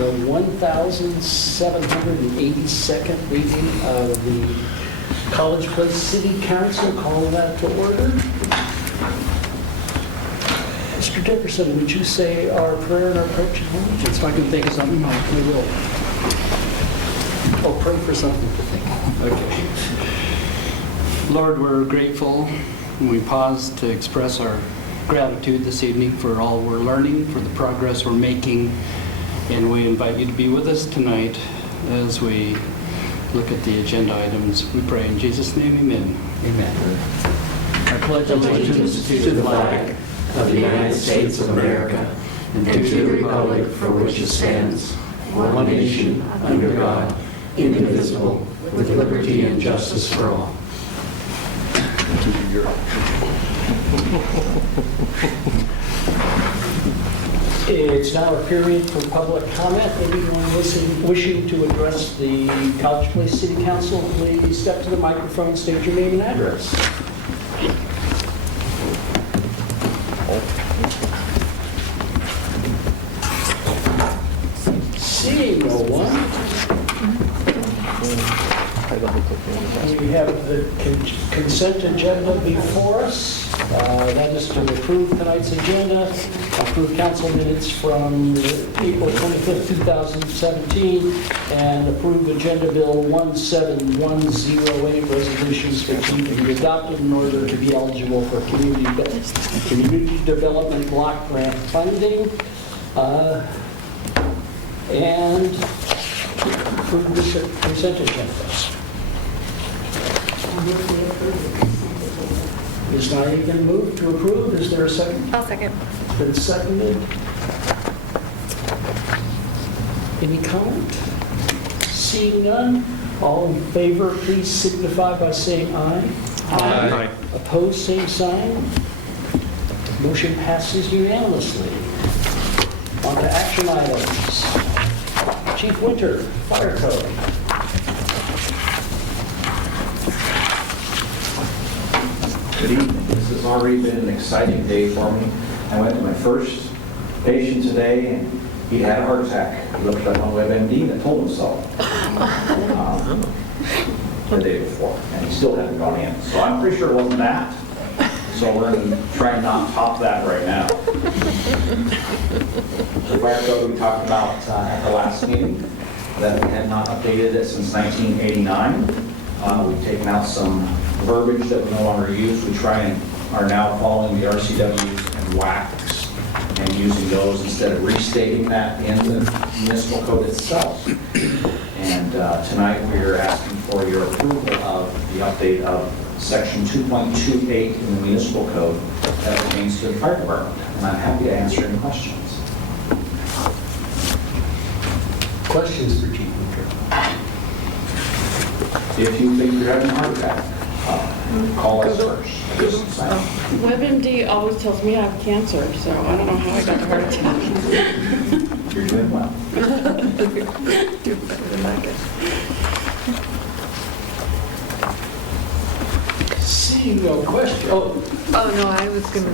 the 1,782nd meeting of the College Place City Council. Call that to order. Mr. Dickerson, would you say our prayer and our pledge of allegiance? If I can think of something, I will. Oh, pray for something to think of. Okay. Lord, we're grateful, and we pause to express our gratitude this evening for all we're learning, for the progress we're making, and we invite you to be with us tonight as we look at the agenda items. We pray in Jesus' name, amen. Amen. I pledge allegiance to the flag of the United States of America and to the republic for which it stands, one nation, under God, indivisible, with liberty and justice for all. It's now a period for public comment. Anyone wishing to address the College Place City Council, please step to the microphone, state your name and address. Seeing no one, we have the consent agenda before us. That is to approve tonight's agenda, approve council minutes from April 25th, 2017, and approve Agenda Bill 17108, resolutions which need to be adopted in order to be eligible for community development block grant funding, and approve this consent agenda. Ms. Narigan moved to approve. Is there a second? I'll second. It's been seconded. Any comment? Seeing none, all in favor, please signify by saying aye. Aye. Opposed, same sign. Motion passes unanimously. On to action items. Chief Winter, Fire Code. Good evening. This has already been an exciting day for me. I went to my first patient today, and he had a heart attack. He looked up on WebMD and it told him so the day before, and he still hasn't gone in. So I'm pretty sure it wasn't that. So we're going to try and not top that right now. The fire code we talked about at the last meeting, that we had not updated it since 1989. We've taken out some verbiage that we no longer use. We try and are now following the RCWs and WACs and using those instead of restating that in the municipal code itself. And tonight we are asking for your approval of the update of section 2.28 in the municipal code that pertains to the fire department. And I'm happy to answer any questions. Questions for Chief Winter? If you think you're having a heart attack, call us first. WebMD always tells me I have cancer, so I don't know how I got the heart attack. You're doing well. Do better than that. Seeing no question. Oh, no, I was going to...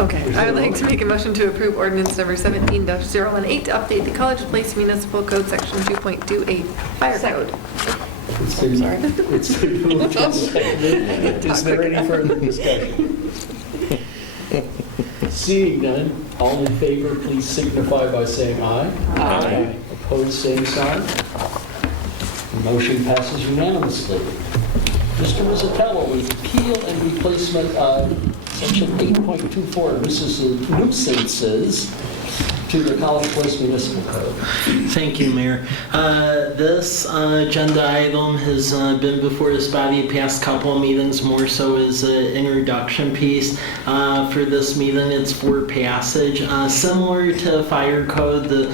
Okay, I would like to make a motion to approve ordinance number 17-018 to update the College Place Municipal Code Section 2.28 Fire Code. It's been moved and seconded. Is there any further discussion? Seeing none, all in favor, please signify by saying aye. Aye. Opposed, same sign. Motion passes unanimously. Mr. Rizzatello, repeal and replacement of section 8.24, nuisances to the College Place Municipal Code. Thank you, Mayor. This agenda item has been before this body the past couple of meetings, more so as an introduction piece. For this meeting, it's for passage. Similar to fire code, the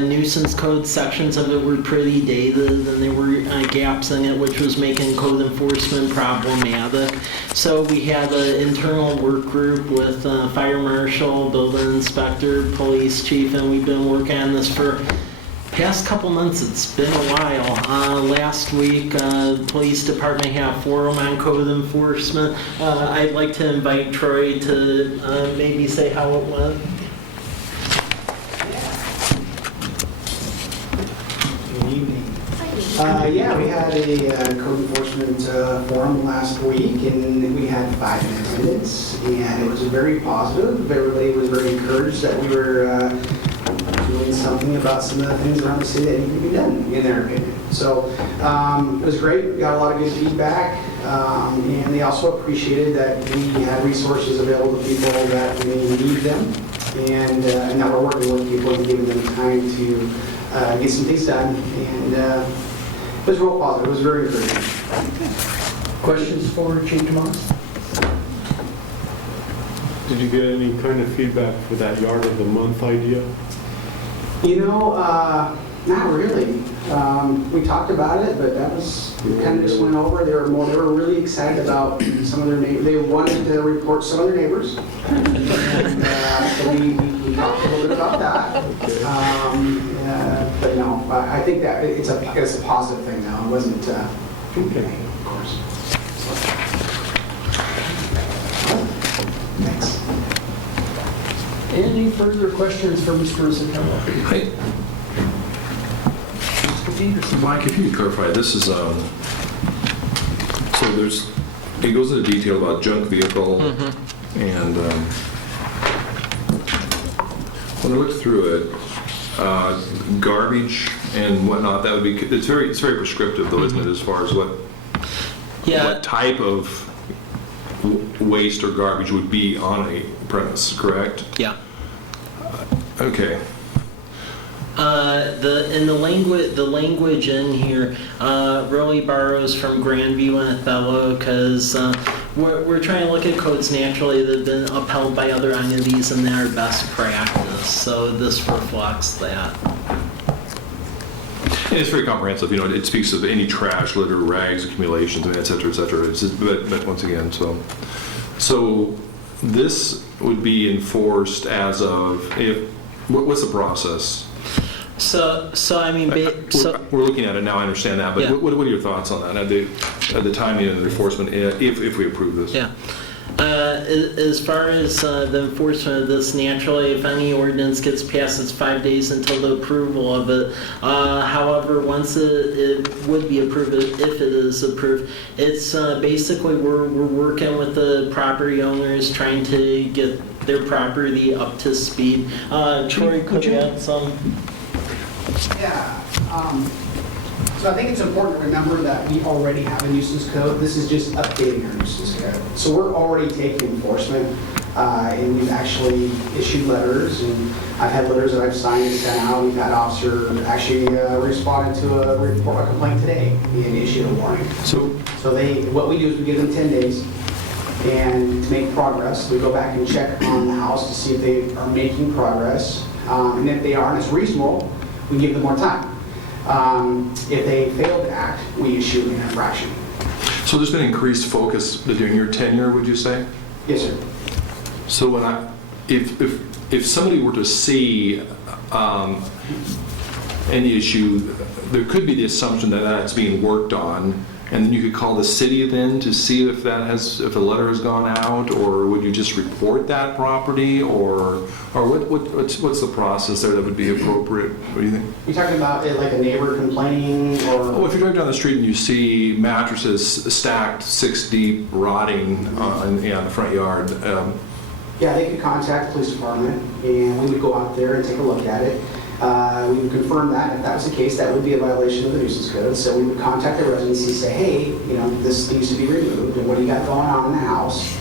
nuisance code sections of it were pretty dated, and there were gaps in it, which was making code enforcement problematic. So we had an internal work group with fire marshal, building inspector, police chief, and we've been working on this for past couple months. It's been a while. Last week, the police department had a forum on code enforcement. I'd like to invite Troy to maybe say how it went. Yeah, we had a code enforcement forum last week, and we had 5 in attendance, and it was very positive. Everybody was very encouraged that we were doing something about some of the things around the city that need to be done, in their opinion. So it was great. We got a lot of good feedback, and they also appreciated that we had resources available to people that may need them, and that we're working with people and giving them time to get some things done. And it was real positive. It was very encouraging. Questions for Chief Tomas? Did you get any kind of feedback for that yard of the month idea? You know, not really. We talked about it, but that was kind of just went over. They were really excited about some of their neighbors. They wanted to report some of their neighbors. And, so we talked a little bit about that. But no, I think that it's a positive thing now. It wasn't, of course. Thanks. Any further questions for Mr. Isabella? Hey, Mike, if you could clarify, this is, so it goes into detail about junk vehicle, and when I looked through it, garbage and whatnot, that would be, it's very prescriptive though, isn't it, as far as what type of waste or garbage would be on a premise, correct? Yeah. Okay. The language in here really borrows from Grandview and Othello, because we're trying to look at codes naturally that have been upheld by other entities and that are best practice. So this reflects that. And it's very comprehensive, you know, it speaks of any trash, litter, rags, accumulations, et cetera, et cetera. It's just, but once again, so this would be enforced as of, what's the process? So I mean, we're looking at it now, I understand that, but Yeah. what are your thoughts on that, at the timing of the enforcement, if we approve this? Yeah. As far as the enforcement of this, naturally, if any ordinance gets passed, it's 5 days until the approval of it. However, once it would be approved, if it is approved, it's basically we're working with the property owners, trying to get their property up to speed. Troy, could you add some? Yeah. So I think it's important to remember that we already have a nuisance code. This is just updating our nuisance code. So we're already taking enforcement, and we've actually issued letters, and I've had letters that I've signed and sent out. We've had officer actually responded to a complaint today and issued a warning. So what we do is we give them 10 days, and to make progress, we go back and check on the house to see if they are making progress, and if they are and it's reasonable, we give them more time. If they fail to act, we issue an infraction. So there's been increased focus during your tenure, would you say? Yes, sir. So if somebody were to see any issue, there could be the assumption that that's being worked on, and then you could call the city then to see if if a letter has gone out, or would you just report that property, or what's the process there that would be appropriate? What do you think? You talking about like a neighbor complaining, or? Oh, if you drive down the street and you see mattresses stacked 6 deep, rotting in the front yard. Yeah, they could contact the police department, and we would go out there and take a look at it. We would confirm that. If that was the case, that would be a violation of the nuisance code. So we would contact the residents and say, hey, you know, this needs to be removed, and what do you got going on in the house?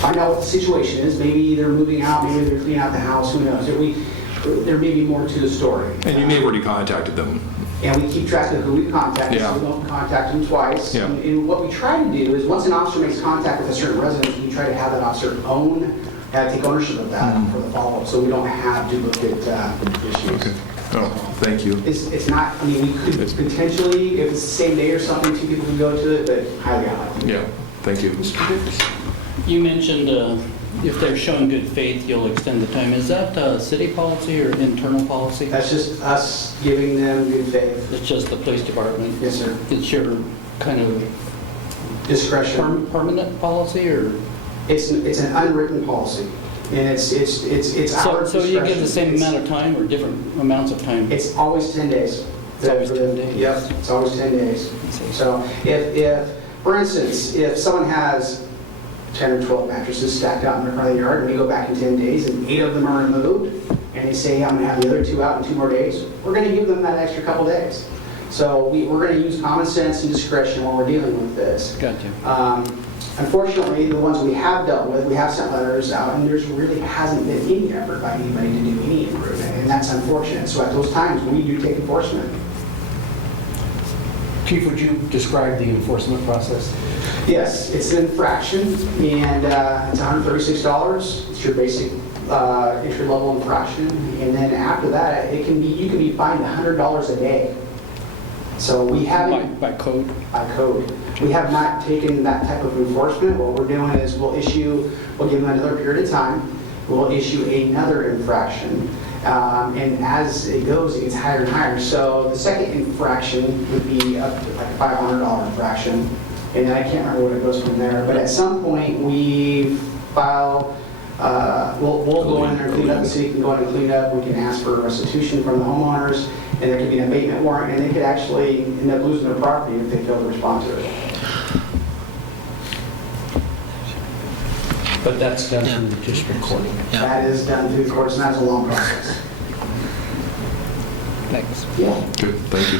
Find out what the situation is. Maybe they're moving out, maybe they're cleaning out the house, who knows? There may be more to the story. And you may have already contacted them. And we keep track of who we contacted, so we don't contact them twice. Yeah. And what we try to do is, once an officer makes contact with a certain resident, we try to have that officer take ownership of that for the follow-up, so we don't have duplicate issues. Okay. Oh, thank you. It's not, I mean, we could potentially, if it's the same day or something, 2 people can go to it, but highly unlikely. Yeah, thank you. You mentioned if they're showing good faith, you'll extend the time. Is that city policy or internal policy? That's just us giving them good faith. It's just the police department? Yes, sir. It's your kind of Discretion. permanent policy, or? It's an unwritten policy, and it's our discretion. So you give the same amount of time or different amounts of time? It's always 10 days. It's always 10 days. Yep, it's always 10 days. So if, for instance, if someone has 10 or 12 mattresses stacked out in the front of the yard, and we go back in 10 days and 8 of them are removed, and they say, I'm gonna have the other 2 out in 2 more days, we're gonna give them that extra couple days. So we're gonna use common sense and discretion when we're dealing with this. Gotcha. Unfortunately, the ones we have dealt with, we have sent letters out, and there's really hasn't been any effort by anybody to do any improvement, and that's unfortunate. So at those times, we do take enforcement. Chief, would you describe the enforcement process? Yes, it's an infraction, and it's $136. It's your basic entry-level infraction, and then after that, you can be fined $100 a day. So we haven't... By code? By code. We have not taken that type of enforcement. What we're doing is we'll give them another period of time, we'll issue another infraction, and as it goes, it gets higher and higher. So the second infraction would be up to like a $500 infraction, and then I can't remember what it goes from there. But at some point, we file, we'll go in there and clean up, the city can go in and clean up, we can ask for restitution from the homeowners, and there could be an abatement warrant, and they could actually end up losing their property if they fail to respond to it. But that's done through the district court. Yeah. That is done through the courts, and that's a long process. Thanks. Yeah. Good, thank you.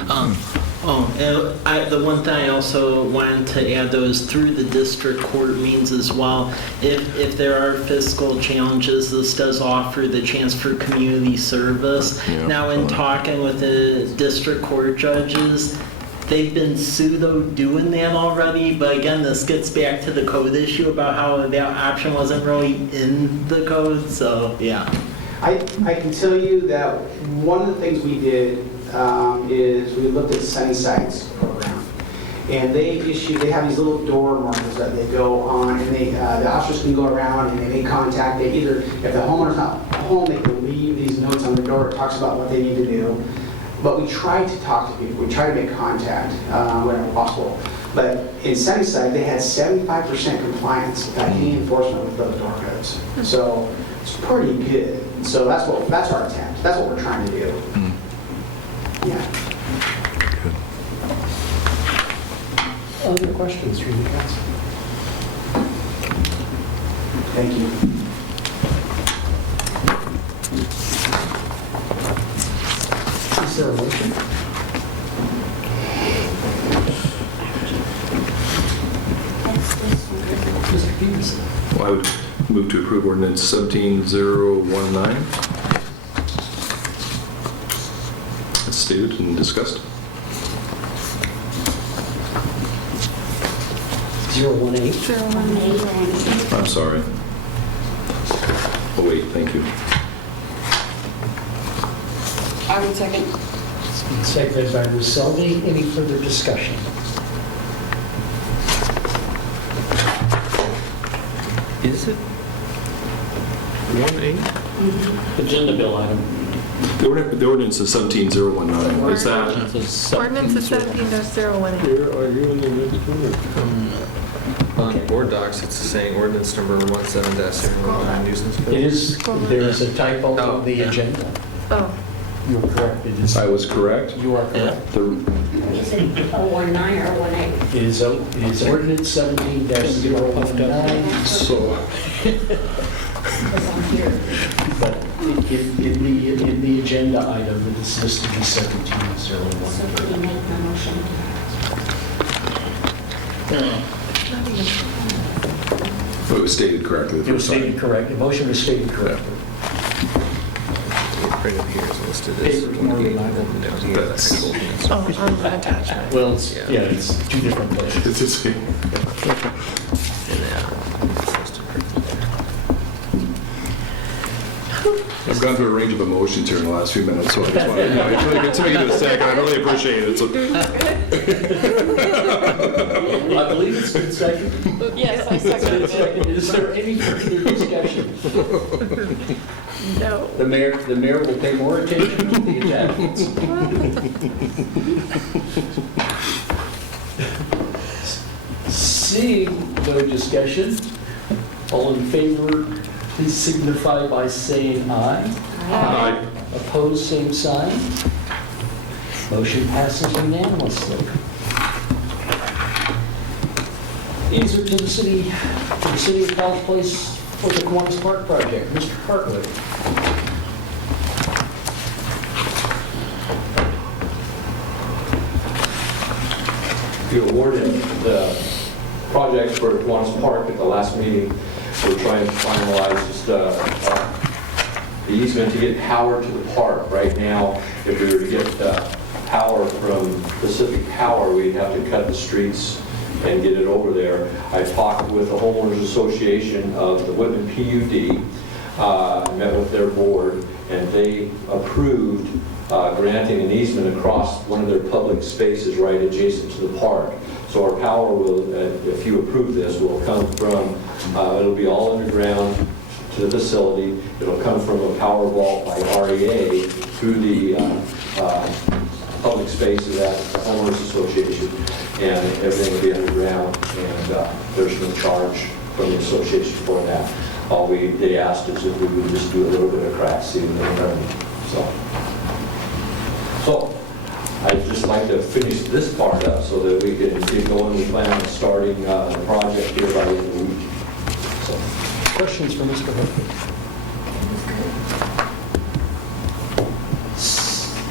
The one thing I also wanted to add, though, is through the district court means as well, if there are fiscal challenges, this does offer the chance for community service. Yeah. Now, in talking with the district court judges, they've been pseudo doing that already, but again, this gets back to the code issue about how that option wasn't really in the code, so yeah. I can tell you that one of the things we did is we looked at the Sunnysides program. And they have these little door markers that they go on, and the officers can go around and they make contact. They either, if the homeowner's not home, they can leave these notes on the door. It talks about what they need to do. But we try to talk to people. We try to make contact whenever possible. But in Sunnyside, they had 75% compliance without any enforcement with those door codes. So it's pretty good. So that's our attempt. That's what we're trying to do. Yeah. Other questions from the council? Thank you. Is there a motion? Mr. Peterson. Well, I would move to approve ordinance 17019. As stated and discussed. 018. I'm sorry. Oh, wait, thank you. I would second. Seconded by Ms. Selby. Any further discussion? Is it? 18? Agenda bill item. The ordinance is 17019. Is that? Ordinance is 17-018. Are you in the next one? On board docs, it's saying ordinance number 17-019 nuisance code. It is, there is a typo on the agenda. Oh, You're correct. It is. I was correct. You are correct. Is it 019 or 18? It is ordinance 17-019. So, Because I'm here. But in the agenda item, it is listed as 17-019. So could you make the motion? it was stated correctly the It was first time. stated correct. The motion was stated correctly. Right up here is listed as Paper's more 28, reliable. and then down here, the That's- actual ordinance. oh, on the attachment. Well, it's two different places. It's just- And then it's listed right there. I've gone through a range of emotions here in the last few minutes, so I just wanted to make it a second. I really appreciate it. So, I believe it's been seconded. Yes, I second it. Is there any further discussion? No. The mayor will pay more attention to the attachments. Seeing no discussion, all in favor, please signify by saying aye. Aye. Opposed, same sign. Motion passes unanimously. Easement to the city of College Place for the Kiwanis Park project. Mr. Hartwood. You awarded the project for Kiwanis Park at the last meeting. We're trying to finalize just the easement to get power to the park. Right now, if we were to get power from Pacific Power, we'd have to cut the streets and get it over there. I talked with the Homeowners Association of the Whitman PUD, met with their board, and they approved granting an easement across one of their public spaces right adjacent to the park. So our power will, if you approve this, will come from, it'll be all underground to the facility. It'll come from a power vault by REA through the public space of that homeowners association, and everything will be underground, and there's no charge from the association for that. All they asked is if we would just do a little bit of crack sealing underneath. So I'd just like to finish this part up so that we can get going. We plan on starting the project here by the end of the week. So. Questions for Mr. Hartwood?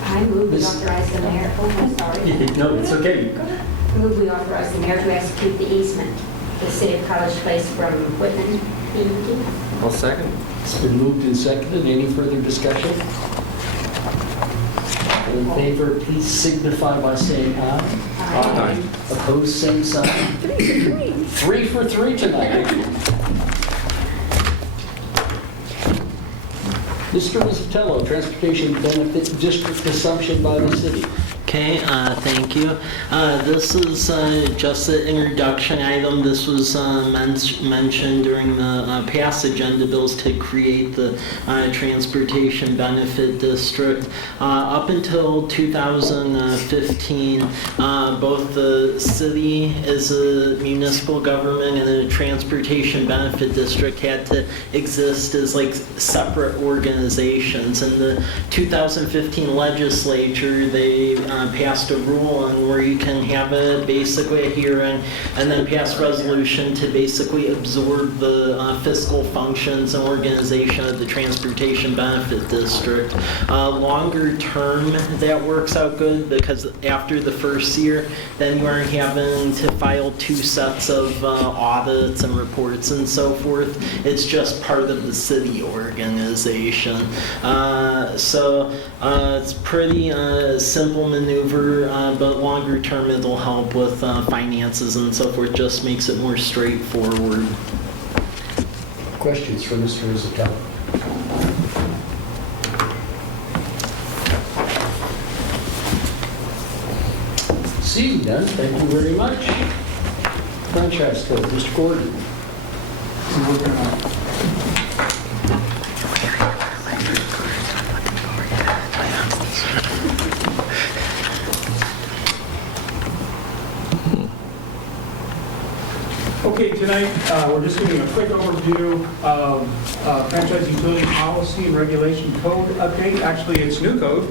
I move we authorize the mayor, oh, I'm sorry. No, it's okay. Move we authorize the mayor to execute the easement to the city of College Place from Whitman PUD. I'll second. It's been moved and seconded. Any further discussion? All in favor, please signify by saying aye. Aye. Opposed, same sign. 3 for 3 tonight. Mr. Rizzatello, Transportation Benefit District Assumption by the city. Okay, thank you. This is just an introduction item. This was mentioned during the past agenda bills to create the Transportation Benefit District. Up until 2015, both the city as a municipal government and the Transportation Benefit District had to exist as like separate organizations. In the 2015 legislature, they passed a rule on where you can have basically a hearing and then pass resolution to basically absorb the fiscal functions and organization of the Transportation Benefit District. Longer term, that works out good because after the first year, then you aren't having to file 2 sets of audits and reports and so forth. It's just part of the city organization. So it's pretty simple maneuver, but longer term it'll help with finances and so forth, just makes it more straightforward. Questions for Mr. Rizzatello? Seeing none, thank you very much. Franchise code, Mr. Gordon. Okay, tonight we're just giving a quick overview of franchise utility policy and regulation code update. Actually, it's new code.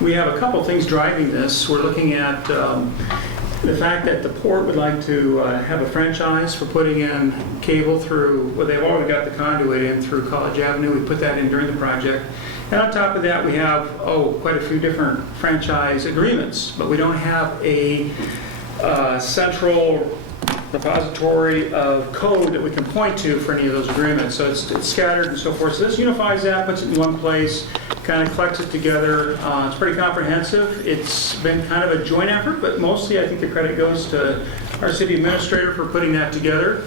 We have a couple things driving this. We're looking at the fact that the port would like to have a franchise for putting in cable through, well, they've already got the conduit in through College Avenue. We put that in during the project. And on top of that, we have, quite a few different franchise agreements, but we don't have a central repository of code that we can point to for any of those agreements. So it's scattered and so forth. So this unifies that, puts it in one place, kind of collects it together. It's pretty comprehensive. It's been kind of a joint effort, but mostly I think the credit goes to our city administrator for putting that together.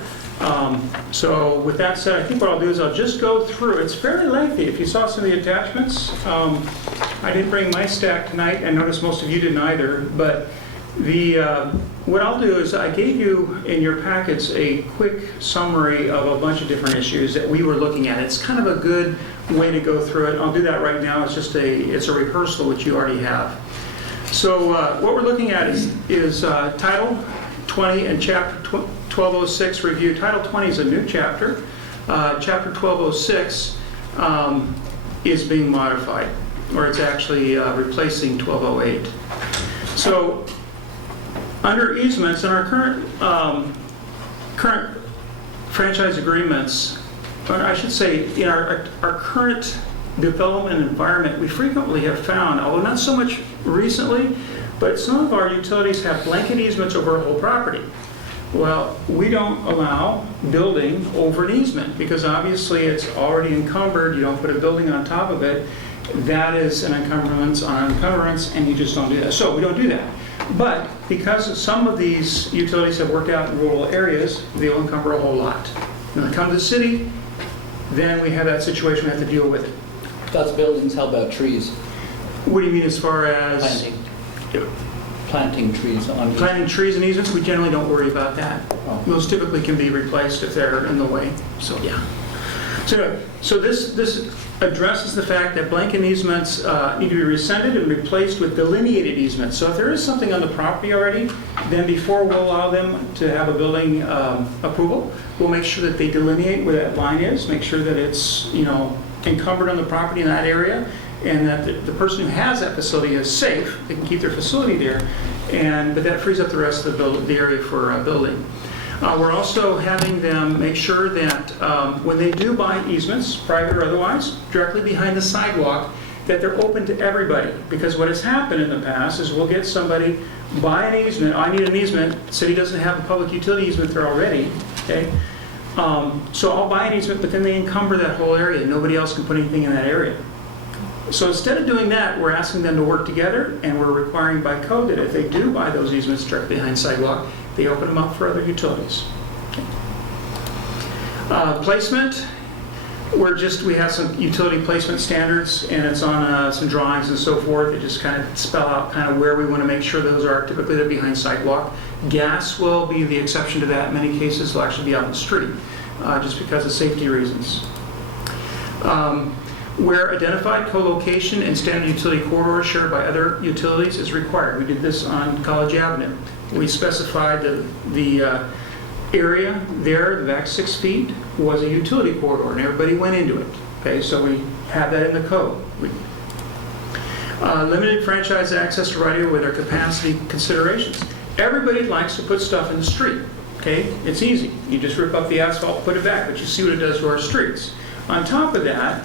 So with that said, I think what I'll do is I'll just go through. It's fairly lengthy. If you saw some of the attachments, I didn't bring my stack tonight. I noticed most of you didn't either, but what I'll do is I gave you in your packets a quick summary of a bunch of different issues that we were looking at. It's kind of a good way to go through it. I'll do that right now. It's just it's a rehearsal which you already have. So what we're looking at is Title 20 and Chapter 1206 review. Title 20 is a new chapter. Chapter 1206 is being modified. or it's actually replacing 1208. So under easements, in our current franchise agreements, or I should say, in our current development environment, we frequently have found, although not so much recently, but some of our utilities have blanket easements over a whole property. Well, we don't allow building over an easement because obviously it's already encumbered. You don't put a building on top of it. That is an encumbrance on encumbrance, and you just don't do that. So we don't do that. But because some of these utilities have worked out in rural areas, they'll encumber a whole lot. When they come to the city, then we have that situation, we have to deal with it. That's buildings, how about trees? What do you mean as far as? Planting trees on... Planting trees and easements, we generally don't worry about that. Oh. Those typically can be replaced if they're in the way, so yeah. So this addresses the fact that blanket easements need to be rescinded and replaced with delineated easements. So if there is something on the property already, then before we'll allow them to have a building approval, we'll make sure that they delineate where that line is, make sure that it's, encumbered on the property in that area, and that the person who has that facility is safe. They can keep their facility there, but that frees up the rest of the area for building. We're also having them make sure that when they do buy easements, private or otherwise, directly behind the sidewalk, that they're open to everybody. Because what has happened in the past is we'll get somebody buy an easement. I need an easement. The city doesn't have a public utility easement there already. Okay. So I'll buy an easement, but then they encumber that whole area. Nobody else can put anything in that area. So instead of doing that, we're asking them to work together, and we're requiring by code that if they do buy those easements directly behind sidewalk, they open them up for other utilities. Okay. Placement, we have some utility placement standards, and it's on some drawings and so forth that just kind of spell out where we want to make sure those are. Typically they're behind sidewalk. Gas will be the exception to that. In many cases they'll actually be out in the street, just because of safety reasons. Where identified co-location and standard utility corridors shared by other utilities is required. We did this on College Avenue. We specified the area there, the back 6 feet, was a utility corridor, and everybody went into it. Okay, so we have that in the code. Limited franchise access to right-of-way with our capacity considerations. Everybody likes to put stuff in the street. Okay, it's easy. You just rip up the asphalt, put it back, but you see what it does to our streets. On top of that,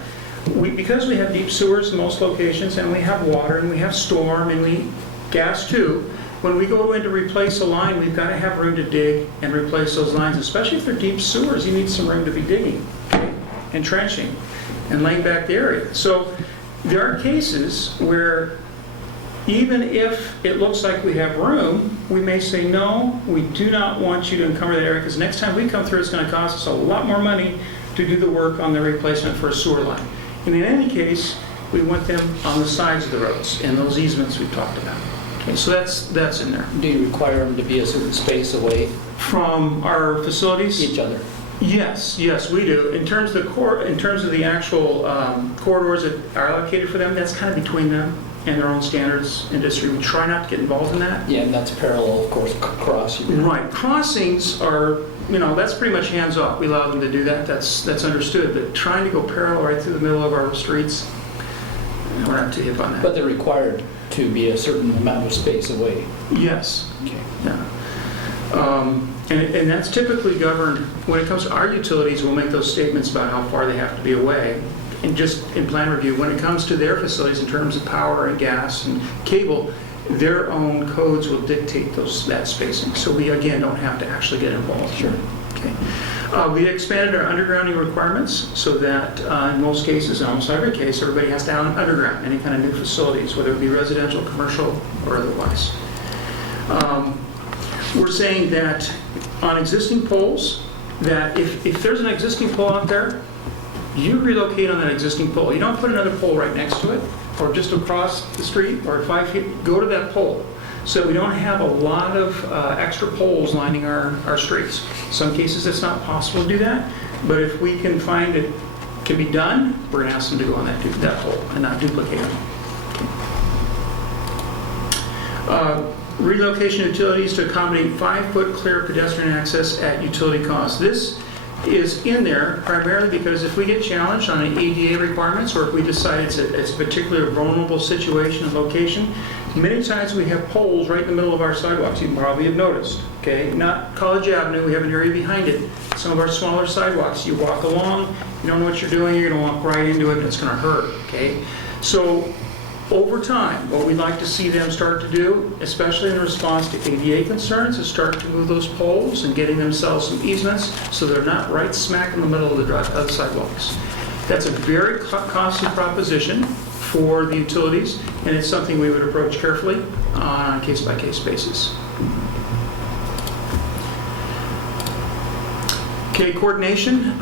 because we have deep sewers in most locations, and we have water, and we have storm, and we gas too, when we go in to replace a line, we've got to have room to dig and replace those lines, especially if they're deep sewers. You need some room to be digging, okay, and trenching and laying back the area. So there are cases where even if it looks like we have room, we may say, no, we do not want you to encumber that area, because next time we come through, it's going to cost us a lot more money to do the work on the replacement for a sewer line. And in any case, we want them on the sides of the roads, and those easements we've talked about. Okay, so that's in there. Do you require them to be a certain space away from our facilities? Each other? Yes, we do. In terms of the actual corridors that are allocated for them, that's kind of between them and their own standards industry. We try not to get involved in that. Yeah, and that's parallel, of course, crossing. Right. Crossings are, that's pretty much hands off. We allow them to do that. That's understood. But trying to go parallel right through the middle of our streets, we're not too hip on that. But they're required to be a certain amount of space away. Yes. Okay. Yeah. And that's typically governed, when it comes to our utilities, we'll make those statements about how far they have to be away. And just in plan review, when it comes to their facilities in terms of power and gas and cable, their own codes will dictate that spacing. So we, again, don't have to actually get involved. Sure. Okay. We expanded our undergrounding requirements so that in most cases, in almost every case, everybody has to have an underground, any kind of new facilities, whether it be residential, commercial, or otherwise. We're saying that on existing poles, that if there's an existing pole out there, you relocate on that existing pole. You don't put another pole right next to it, or just across the street, or 5 feet. Go to that pole. So we don't have a lot of extra poles lining our streets. Some cases it's not possible to do that, but if we can find it can be done, we're going to ask them to go on that pole and not duplicate them. Okay. Relocation utilities to accommodate 5-foot clear pedestrian access at utility cost. This is in there primarily because if we get challenged on the ADA requirements, or if we decide it's a particular vulnerable situation and location, many times we have poles right in the middle of our sidewalks. You probably have noticed, okay? Not College Avenue, we have an area behind it. Some of our smaller sidewalks, you walk along, you don't know what you're doing, you're gonna walk right into it and it's gonna hurt, okay? So over time, what we'd like to see them start to do, especially in response to ADA concerns, is start to move those poles and getting themselves some easements so they're not right smack in the middle of the sidewalks. That's a very costly proposition for the utilities, and it's something we would approach carefully on a case-by-case basis. Okay, coordination.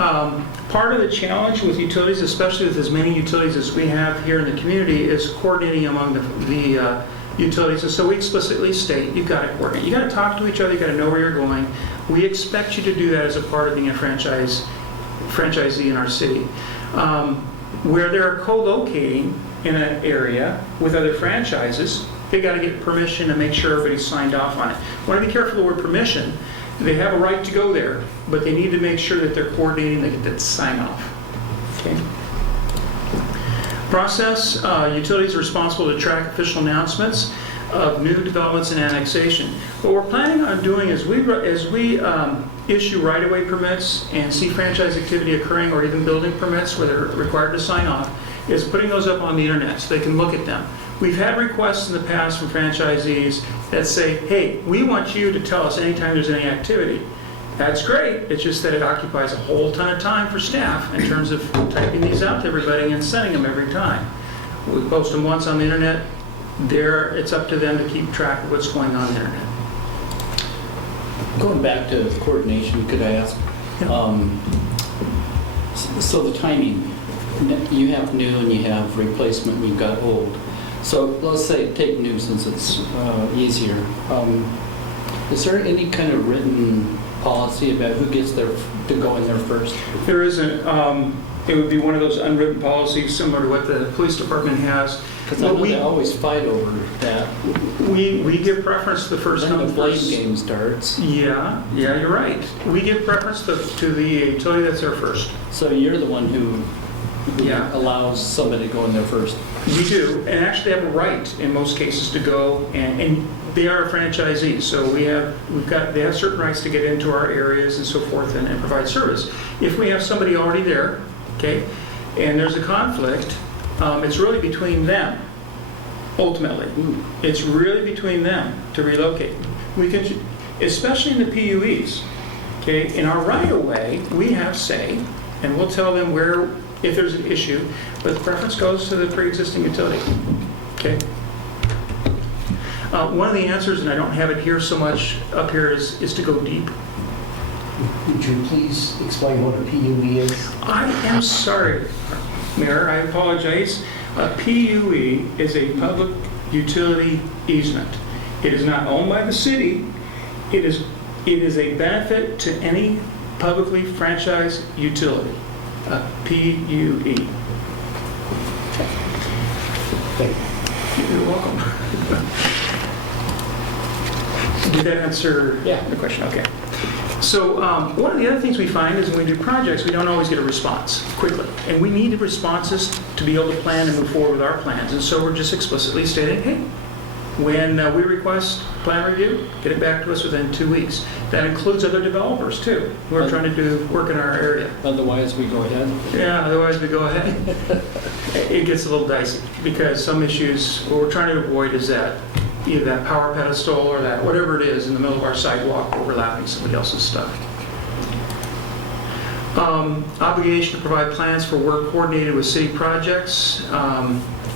Part of the challenge with utilities, especially with as many utilities as we have here in the community, is coordinating among the utilities. And so we explicitly state, you've got to coordinate. You've got to talk to each other. You've got to know where you're going. We expect you to do that as a part of being a franchisee in our city. Where they're co-locating in an area with other franchises, they got to get permission and make sure everybody's signed off on it. I want to be careful of the word permission. They have a right to go there, but they need to make sure that they're coordinating, they get that sign off. Okay. Process, utilities are responsible to track official announcements of new developments and annexation. What we're planning on doing is as we issue right-of-way permits and see franchise activity occurring, or even building permits where they're required to sign off, is putting those up on the internet so they can look at them. We've had requests in the past from franchisees that say, hey, we want you to tell us anytime there's any activity. That's great, it's just that it occupies a whole ton of time for staff in terms of typing these out to everybody and sending them every time. We post them once on the internet, it's up to them to keep track of what's going on the internet. Going back to coordination, could I ask? So the timing, you have new and you have replacement, we've got old. So let's say take new since it's easier. Is there any kind of written policy about who gets to go in there first? There isn't. It would be one of those unwritten policies similar to what the police department has. Because I know they always fight over that. We give preference to the first come come the blame first. game starts. Yeah, you're right. We give preference to the utility that's there first. So you're the one who allows somebody to go in there first. We do, and actually have a right in most cases to go, and they are a franchisee, so they have certain rights to get into our areas and so forth and provide service. If we have somebody already there, okay, and there's a conflict, it's really between them, ultimately. It's really between them to relocate. We can, especially in the PUEs, okay, in our right-of-way, we have say, and we'll tell them where, if there's an issue, but the preference goes to the pre-existing utility. Okay. One of the answers, and I don't have it here so much up here, is to go deep. Would you please explain what a PUE is? I am sorry, Mayor, I apologize. A PUE is a public utility easement. It is not owned by the city. It is a benefit to any publicly franchised utility. A PUE. Thank you. You're welcome. Did that answer the question? Okay. So one of the other things we find is when we do projects, we don't always get a response quickly. And we need responses to be able to plan and move forward with our plans. And so we're just explicitly stating, hey, when we request plan review, get it back to us within 2 weeks. That includes other developers too, who are trying to do work in our area. Otherwise we go ahead? Yeah, otherwise we go ahead. It gets a little dicey because some issues, what we're trying to avoid is that either that power pedestal or that whatever it is in the middle of our sidewalk overlapping somebody else's stuff. Obligation to provide plans for work coordinated with city projects.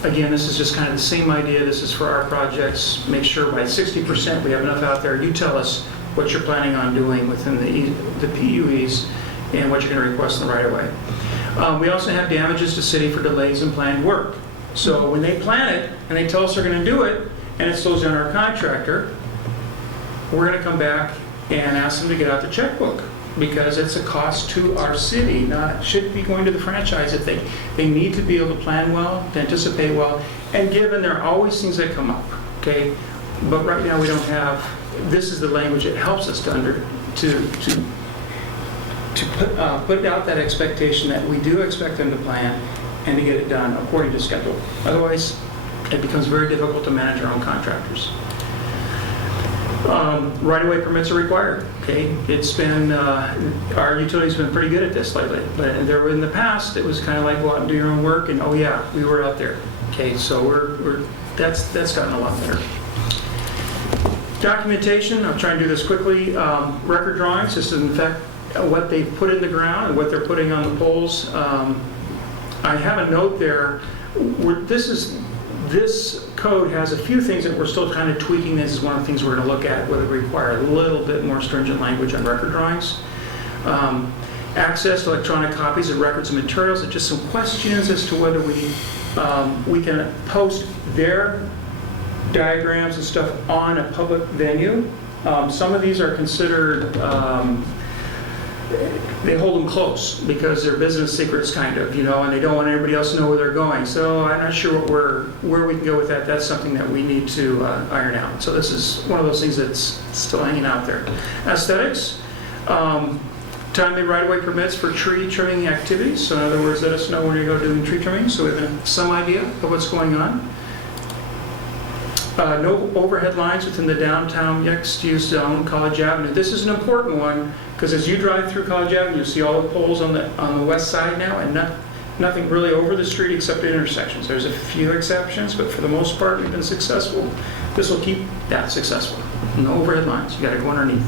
Again, this is just kind of the same idea. This is for our projects. Make sure by 60% we have enough out there. You tell us what you're planning on doing within the PUEs and what you're going to request in the right of way. We also have damages to city for delays in planned work. So when they plan it and they tell us they're going to do it and it slows down our contractor, we're going to come back and ask them to get out the checkbook because it's a cost to our city, should be going to the franchise. If they need to be able to plan well, to anticipate well, and given there are always things that come up, okay? But right now we don't have, this is the language that helps us to put out that expectation that we do expect them to plan and to get it done according to schedule. Otherwise, it becomes very difficult to manage our own contractors. Right-of-way permits are required, okay? It's been, our utility's been pretty good at this lately, but there in the past, it was kind of like go out and do your own work, and oh yeah, we were out there. Okay, so that's gotten a lot better. Documentation, I'm trying to do this quickly. Record drawings, this is in fact what they put in the ground and what they're putting on the poles. I have a note there. This code has a few things that we're still kind of tweaking. This is one of the things we're going to look at, whether we require a little bit more stringent language on record drawings. Access to electronic copies of records and materials, and just some questions as to whether we can post their diagrams and stuff on a public venue. Some of these are considered, they hold them close because they're business secrets kind of, and they don't want everybody else to know where they're going. So I'm not sure where we can go with that. That's something that we need to iron out. So this is one of those things that's still hanging out there. Aesthetics, timely right-of-way permits for tree trimming activities. So in other words, let us know when you go doing tree trimming so we have some idea of what's going on. No overhead lines within the downtown mixed-use zone, College Avenue. This is an important one because as you drive through College Avenue, you see all the poles on the west side now, and nothing really over the street except at intersections. There's a few exceptions, but for the most part, we've been successful. This will keep that successful. No overhead lines. You got to go underneath.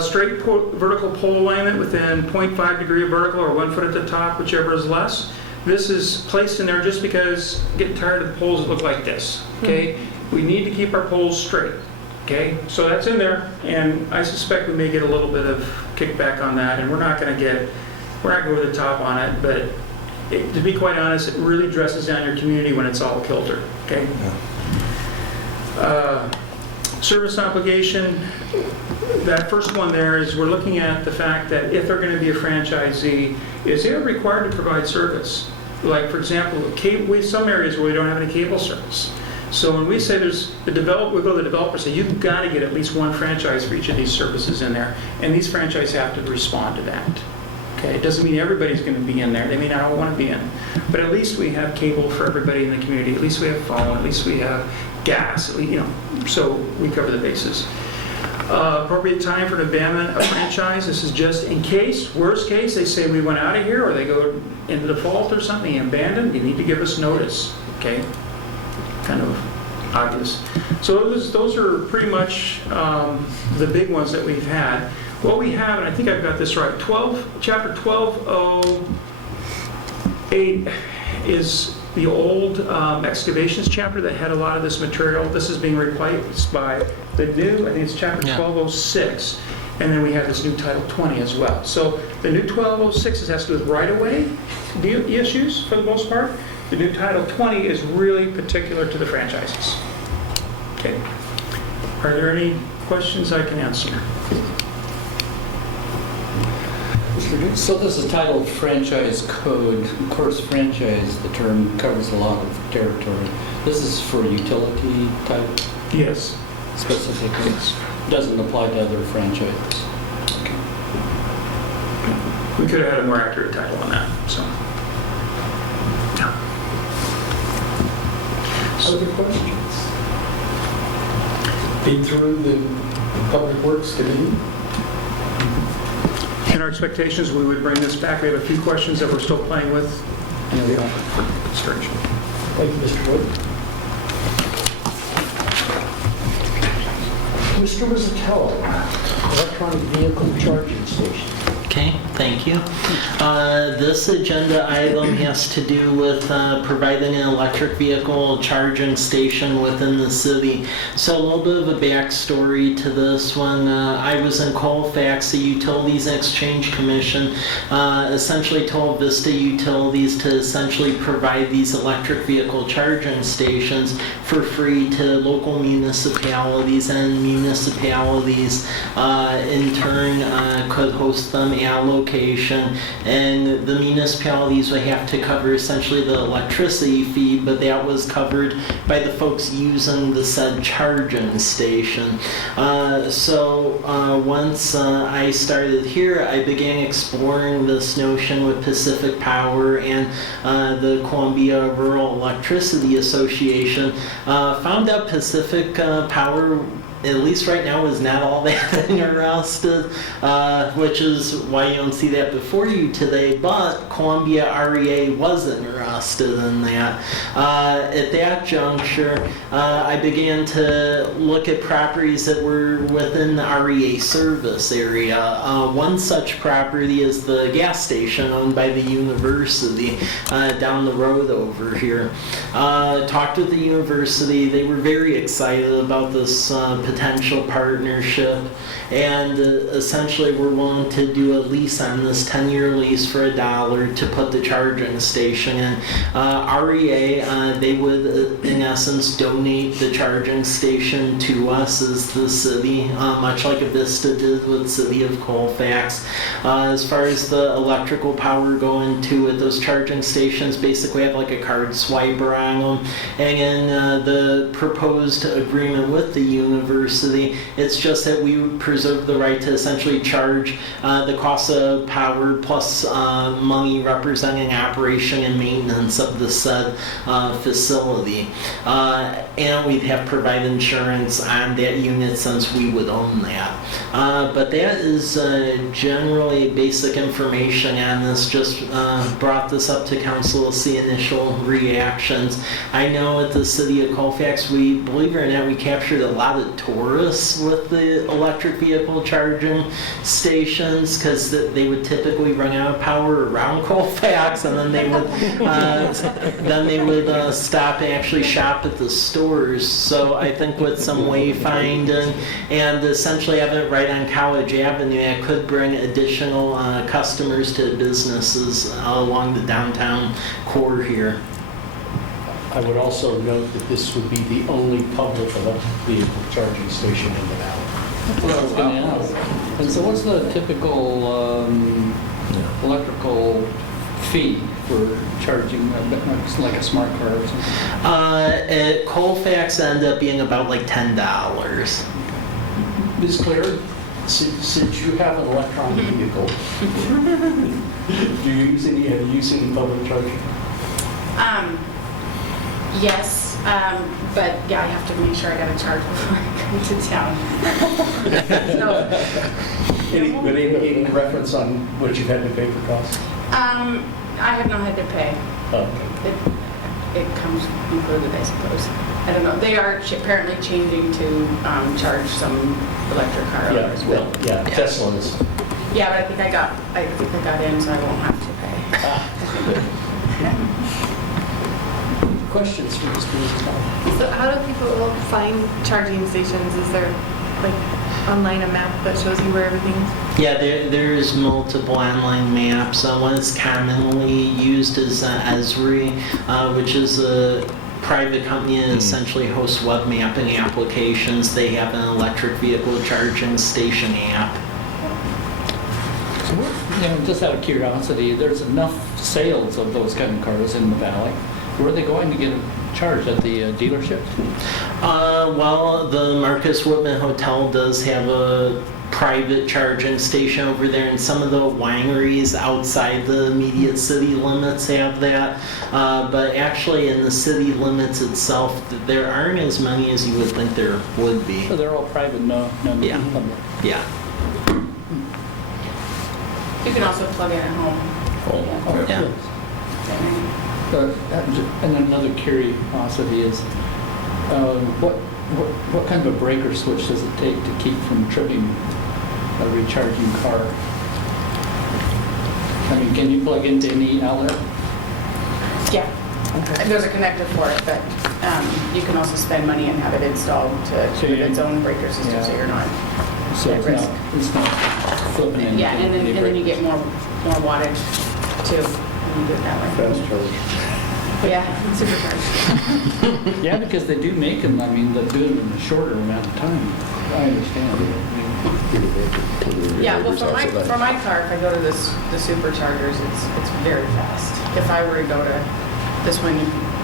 Straight vertical pole alignment within 0.5 degree of vertical or 1 foot at the top, whichever is less. This is placed in there just because I'm getting tired of the poles that look like this, okay? We need to keep our poles straight, okay? So that's in there, and I suspect we may get a little bit of kickback on that, and we're not going to go to the top on it, but to be quite honest, it really dresses down your community when it's all kilter, okay? Yeah. Service obligation, that first one there is we're looking at the fact that if they're going to be a franchisee, is they required to provide service? Like, for example, some areas where we don't have any cable service. So when we say there's we go to the developer and say, you've got to get at least one franchise for each of these services in there, and these franchises have to respond to that. Okay, it doesn't mean everybody's going to be in there. They may not all want to be in. But at least we have cable for everybody in the community. At least we have phone. At least we have gas. So we cover the bases. Appropriate time for an abandonment of franchise. This is just in case, worst case, they say we went out of here or they go into default or something, abandoned, you need to give us notice. Okay? Kind of obvious. So those are pretty much the big ones that we've had. What we have, and I think I've got this right, chapter 1208 is the old excavations chapter that had a lot of this material. This is being replaced by the new, I think it's chapter 1206, and then we have this new Title 20 as well. So the new 1206 has to do with right-of-way issues for the most part. The new Title 20 is really particular to the franchises. Okay. Are there any questions I can answer? So this is titled Franchise Code. Of course, franchise, the term covers a lot of territory. This is for utility type? Yes. Specifically? Doesn't apply to other franchises? Okay. We could have had a more accurate title on that, so. Other questions? Been through the Public Works Committee? In our expectations, we would bring this back. We have a few questions that we're still playing with, and we don't for consideration. Thank you, Mr. Wood. Mr. Rizzatello, electronic vehicle charging station. Okay, thank you. This agenda item has to do with providing an electric vehicle charging station within the city. So a little bit of a backstory to this one. I was in Colfax, the Utilities and Exchange Commission, essentially told Vista Utilities to essentially provide these electric vehicle charging stations for free to local municipalities, and municipalities in turn could host them allocation, and the municipalities would have to cover essentially the electricity fee, but that was covered by the folks using the said charging station. Once I started here, I began exploring this notion with Pacific Power and the Columbia Rural Electricity Association. Found out Pacific Power, at least right now, is not all that interested, which is why you don't see that before you today, but Columbia REA was interested in that. At that juncture, I began to look at properties that were within the REA service area. One such property is the gas station owned by the university down the road over here. Talked with the university. They were very excited about this potential partnership, and essentially we're willing to do a lease on this 10-year lease for $1 to put the charging station in. REA, they would in essence donate the charging station to us as the city, much like Avista did with the city of Colfax. As far as the electrical power going to it, those charging stations basically have like a card swiper on them, and in the proposed agreement with the university, it's just that we would preserve the right to essentially charge the cost of power plus money representing operation and maintenance of the said facility. And we'd have to provide insurance on that unit since we would own that. But that is generally basic information on this. Just brought this up to council to see initial reactions. I know at the city of Colfax, we, believe it or not, we captured a lot of tourists with the electric vehicle charging stations, because they would typically run out of power around Colfax, and then they would stop and actually shop at the stores. So I think with some wayfinding and essentially having it right on College Avenue, it could bring additional customers to businesses along the downtown core here. I would also note that this would be the only public electric vehicle charging station in the valley. Well, I was going to ask. And so what's the typical electrical fee for charging, like a smart car or something? At Colfax, ended up being about like $10. Ms. Claire, since you have an electronic vehicle, have you used any public charging? Yes, but yeah, I have to make sure I got a charge before I come to town. Any reference on what you've had to pay for costs? I have not had to pay. Okay. It comes included, I suppose. I don't know. They are apparently changing to charge some electric car owners. Yeah, Tesla's. Yeah, but I think I got in, so I won't have to pay. Questions for Mr. Rizzo? So how do people find charging stations? Is there like online a map that shows you where everything is? Yeah, there's multiple online maps. One that's commonly used is Esri, which is a private company that essentially hosts web mapping applications. They have an electric vehicle charging station app. So just out of curiosity, there's enough sales of those kind of cars in the valley. Where are they going to get charged? At the dealership? Well, the Marcus Whitman Hotel does have a private charging station over there, and some of the wineries outside the immediate city limits have that. But actually in the city limits itself, there aren't as many as you would think there would be. So they're all private, no Yeah. public. Yeah. You can also plug in at home. Yeah. And another curiosity is, what kind of a breaker switch does it take to keep from tripping a recharging car? I mean, can you plug into any outlet? Yeah. Okay. There's a connector for it, but you can also spend money and have it installed to with its own breaker system, so you're not So at risk. it's not flipping anything. Yeah, and then you get more wattage too when you do it that way. Fast charge. Yeah, supercharged. Yeah, because they do make them. I mean, they do it in a shorter amount of time. I understand. Yeah, well, for my car, if I go to the superchargers, it's very fast. If I were to go to this one,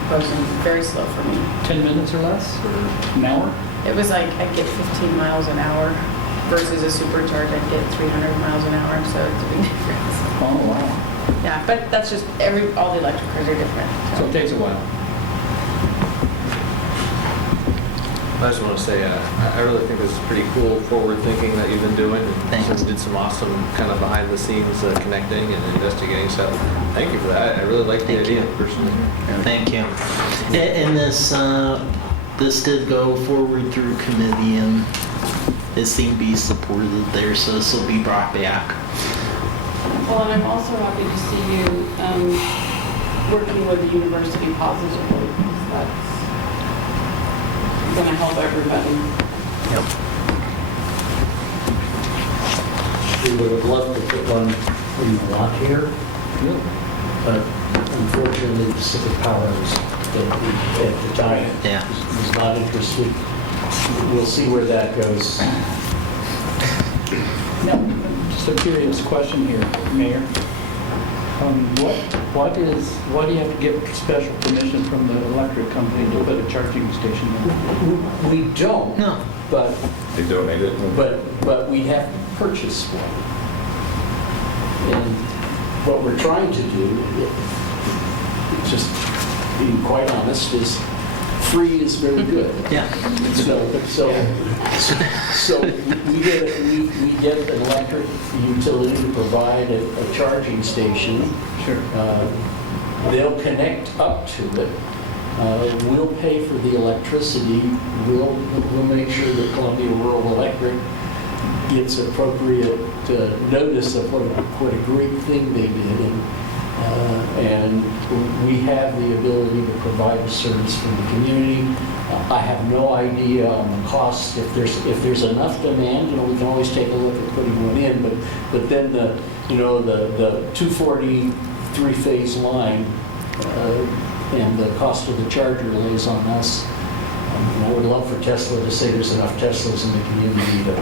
Bozeman, very slow for me. 10 minutes or less, or an hour? It was like I'd get 15 miles an hour versus a supercharge, I'd get 300 miles an hour, so it's a big difference. Oh, wow. Yeah, but that's just all the electric cars are different. So it takes a while. I just want to say, I really think this is pretty cool, forward thinking that you've been doing. Thanks. And did some awesome kind of behind the scenes connecting and investigating stuff. Thank you for that. I really like the idea personally. Thank you. And this did go forward through committee, and it seemed to be supported there, so this will be brought back. Well, and I'm also happy to see you working with the university positively, because that's going to help everybody. Yep. We would have loved to put one in the lot here, but unfortunately Pacific Powers at the time was not interested. We'll see where that goes. Now, just a curious question here, Mayor. Why do you have to get special permission from the electric company to put a charging station in? We don't. No. But They donated. but we have to purchase one. And what we're trying to do, just being quite honest, is free is very good. Yeah. So we get an electric utility to provide a charging station. Sure. They'll connect up to it. We'll pay for the electricity. We'll make sure that Columbia Rural Electric gets appropriate notice of what a great thing they did. And we have the ability to provide a service for the community. I have no idea on the cost. If there's enough demand, we can always take a look at putting one in. But then the 240 three-phase line and the cost of the charger lays on us. I would love for Tesla to say there's enough Teslas in the community to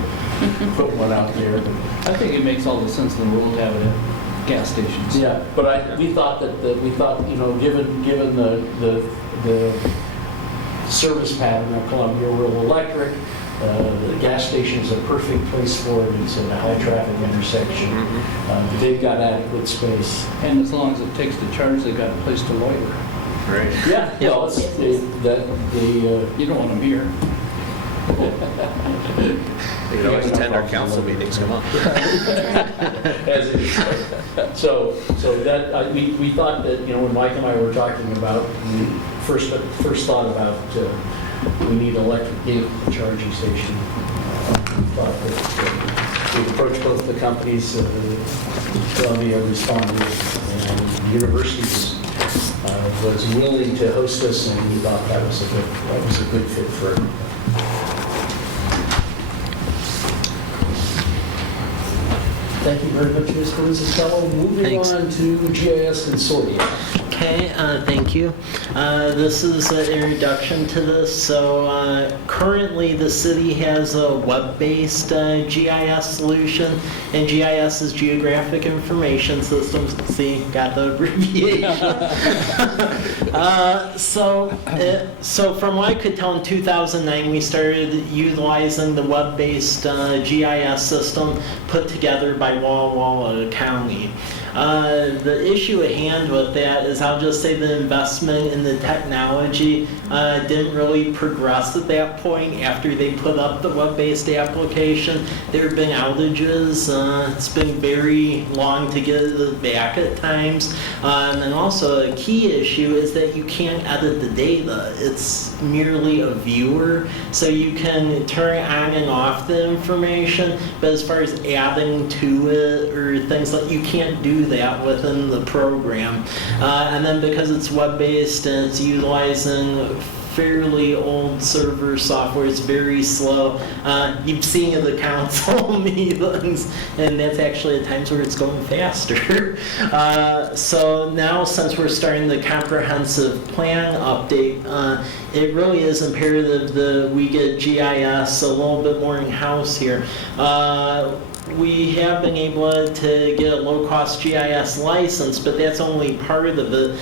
put one out there. I think it makes all the sense in the world to have it at gas stations. Yeah, but we thought given the service pattern of Columbia Rural Electric, the gas station is a perfect place for it. It's in a high traffic intersection. They've got adequate space. And as long as it takes to charge, they've got a place to loiter. Right. Yeah, well, you don't want them here. You can always attend our council meetings, come on. As it is. So that we thought that when Mike and I were talking about, we first thought about we need an electric vehicle charging station. We thought that we approached both the companies. Columbia responded, and the university was willing to host us, and we thought that was a good fit for it. Thank you very much, Mr. Rizzatello. Moving on to GIS Consortium. Okay, thank you. This is an introduction to this. So currently the city has a web-based GIS solution, and GIS is Geographic Information Systems. See, got the abbreviation. So from what I could tell, in 2009 we started utilizing the web-based GIS system put together by Walla Walla County. The issue at hand with that is, I'll just say, the investment in the technology didn't really progress at that point after they put up the web-based application. There have been outages. It's been very long to get it back at times. And then also a key issue is that you can't edit the data. It's merely a viewer, so you can turn on and off the information, but as far as adding to it or things like, you can't do that within the program. And then because it's web-based and it's utilizing fairly old server software. It's very slow. You've seen the council meetings, and that's actually at times where it's going faster. So now, since we're starting the comprehensive plan update, it really is imperative that we get GIS a little bit more in-house here. We have been able to get a low-cost GIS license, but that's only part of it.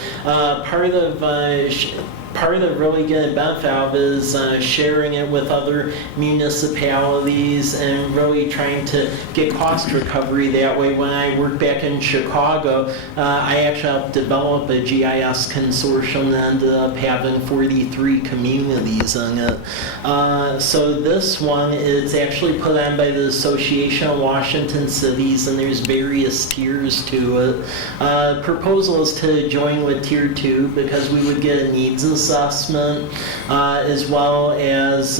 Part of really getting benefit out of is sharing it with other municipalities and really trying to get cost recovery that way. When I worked back in Chicago, I actually helped develop a GIS consortium that ended up having 43 communities in it. So this one is actually put on by the Association of Washington Cities, and there's various tiers to it. Proposal is to join with Tier 2 because we would get a needs assessment, as well as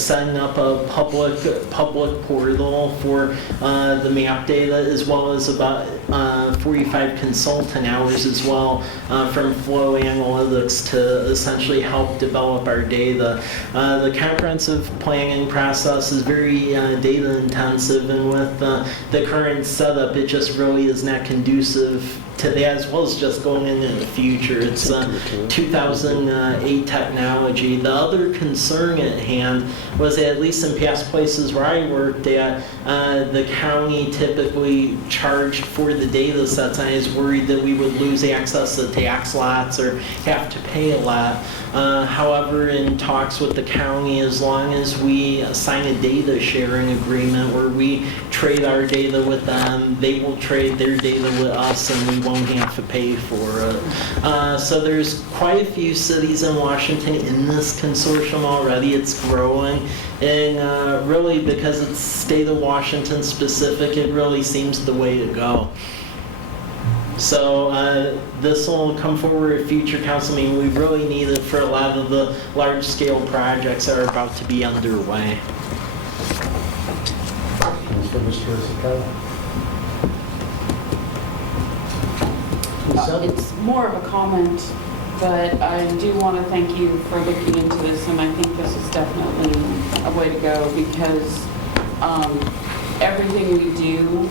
setting up a public portal for the map data, as well as about 45 consultant hours as well from Flow Analytics to essentially help develop our data. The comprehensive planning process is very data intensive, and with the current setup, it just really is not conducive to that, as well as just going into the future. It's 2008 technology. The other concern at hand was, at least in past places where I worked at, the county typically charged for the data sets, and I was worried that we would lose access to tax lots or have to pay a lot. However, in talks with the county, as long as we sign a data sharing agreement where we trade our data with them, they will trade their data with us, and we won't have to pay for it. So there's quite a few cities in Washington in this consortium already. It's growing, and really, because it's state of Washington specific, it really seems the way to go. So this will come forward at future council meeting. We really need it for a lot of the large-scale projects that are about to be underway. Mr. Isabella? It's more of a comment, but I do want to thank you for looking into this, and I think this is definitely a way to go, because everything we do,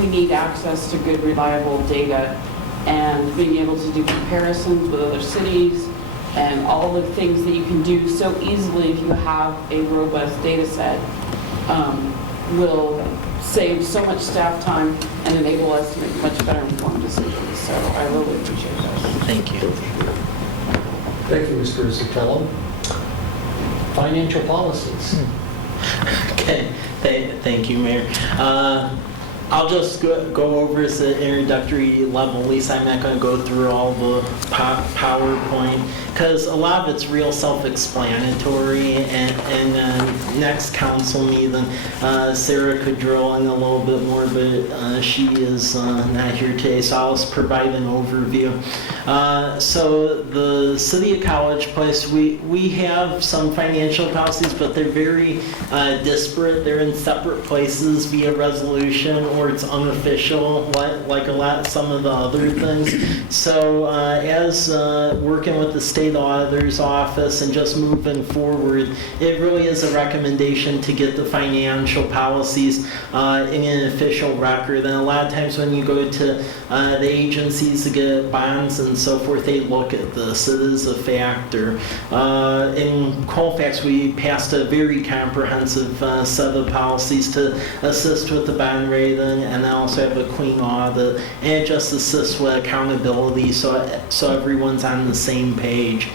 we need access to good, reliable data, and being able to do comparisons with other cities and all the things that you can do so easily if you have a robust data set will save so much staff time and enable us to make much better informed decisions. So I really appreciate that. Thank you. Thank you, Mr. Isabella. Financial policies. Okay, thank you, Mayor. I'll just go over as an introductory level. At least I'm not going to go through all the PowerPoint, because a lot of it's real self-explanatory, and next council meeting, Sarah could drill in a little bit more, but she is not here today, so I'll just provide an overview. So the City of College Place, we have some financial policies, but they're very disparate. They're in separate places via resolution, or it's unofficial, like some of the other things. So as working with the state auditor's office and just moving forward, it really is a recommendation to get the financial policies in an official record. And a lot of times when you go to the agencies to get bonds and so forth, they look at this. It is a factor. In Colfax, we passed a very comprehensive set of policies to assist with the bond rating, and I also have a clean audit, and it just assists with accountability so everyone's on the same page.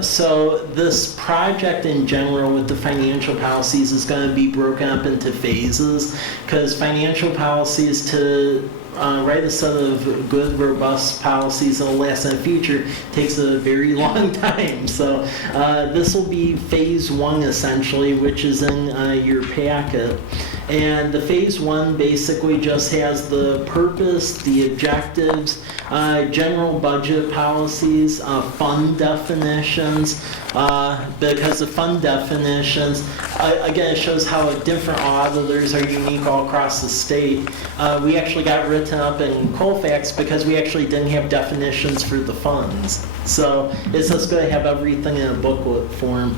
So this project in general with the financial policies is going to be broken up into phases, because financial policies to write a set of good, robust policies that will last in the future takes a very long time. So this will be phase one, essentially, which is in your packet. And the phase 1 basically just has the purpose, the objectives, general budget policies, fund definitions, because the fund definitions, again, it shows how different auditors are unique all across the state. We actually got written up in Colfax because we actually didn't have definitions for the funds. So it's just going to have everything in a booklet form.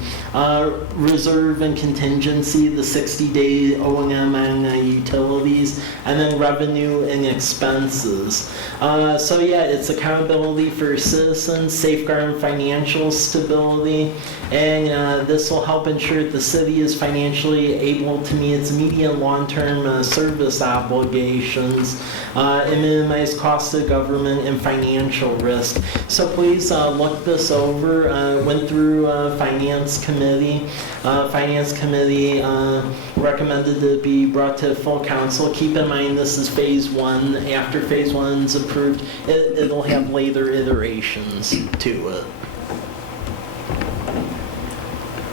Reserve and contingency, the 60-day O&M and utilities, and then revenue and expenses. So yeah, it's accountability for citizens, safeguard financial stability, and this will help ensure that the city is financially able to meet its immediate and long-term service obligations and minimize cost of government and financial risk. So please look this over. Went through Finance Committee. Finance Committee recommended it be brought to full council. Keep in mind this is phase 1. After phase 1 is approved, it'll have later iterations to it.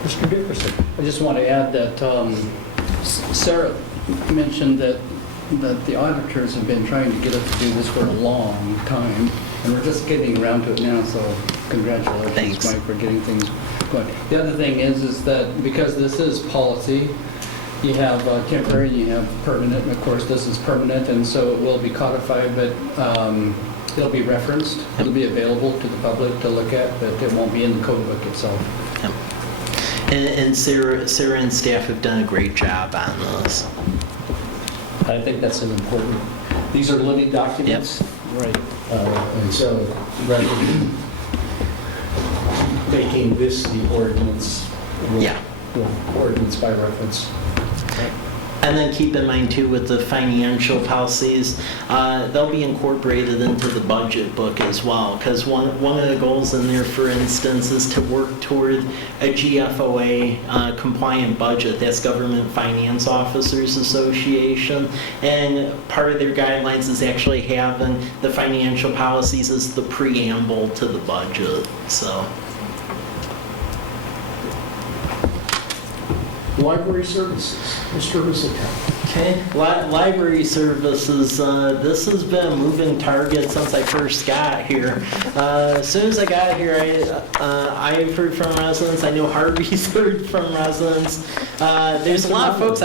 Mr. Dickerson. I just want to add that Sarah mentioned that the auditors have been trying to get us to do this for a long time, and we're just getting around to it now, so congratulations, Thanks. Mike, for getting things going. The other thing is that because this is policy, you have temporary, you have permanent, and of course this is permanent, and so it will be codified, but it'll be referenced, it'll be available to the public to look at, but it won't be in the code book itself. Yep. And Sarah and staff have done a great job on this. I think that's an important, these are living documents. Right. And so rather than making this the ordinance, we'll ordinance by reference. And then keep in mind too with the financial policies, they'll be incorporated into the budget book as well. Because one of the goals in there, for instance, is to work toward a GFOA compliant budget. That's Government Finance Officers Association. And part of their guidelines is actually having the financial policies as the preamble to the budget. So. Library services, Mr. Rusick. Okay, library services, this has been a moving target since I first got here. As soon as I got here, I've heard from residents. I know Harvey's heard from residents. There's a lot of folks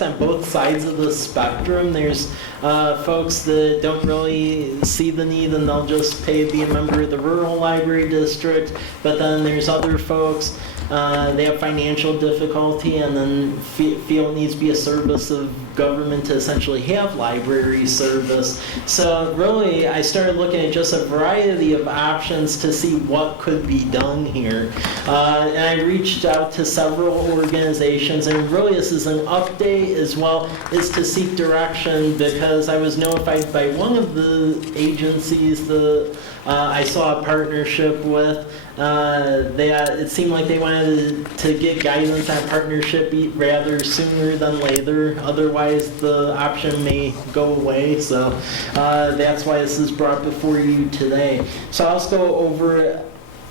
on both sides of the spectrum. There's folks that don't really see the need and they'll just pay to be a member of the rural library district. But then there's other folks, they have financial difficulty and then feel it needs to be a service of government to essentially have library service. So really, I started looking at just a variety of options to see what could be done here. And I reached out to several organizations, and really this is an update as well as to seek direction, because I was notified by one of the agencies that I saw a partnership with. It seemed like they wanted to get guidance on partnership rather sooner than later. Otherwise, the option may go away. So that's why this is brought before you today. So I'll just go over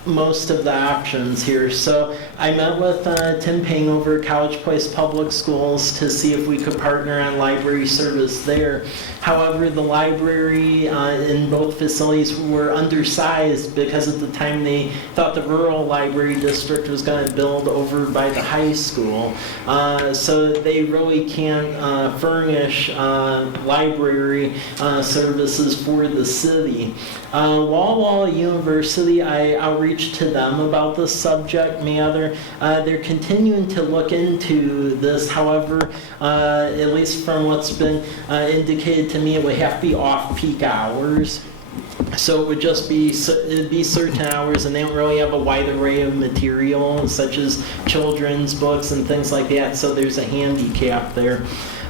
most of the options here. So I met with Tim Payne over at College Place Public Schools to see if we could partner on library service there. However, the library in both facilities were undersized because at the time they thought the rural library district was going to build over by the high school. So they really can't furnish library services for the city. Walla Walla University, I outreached to them about this subject matter. They're continuing to look into this. However, at least from what's been indicated to me, it would have to be off-peak hours. So it would just be, it'd be certain hours, and they don't really have a wide array of material, such as children's books and things like that, so there's a handicap there.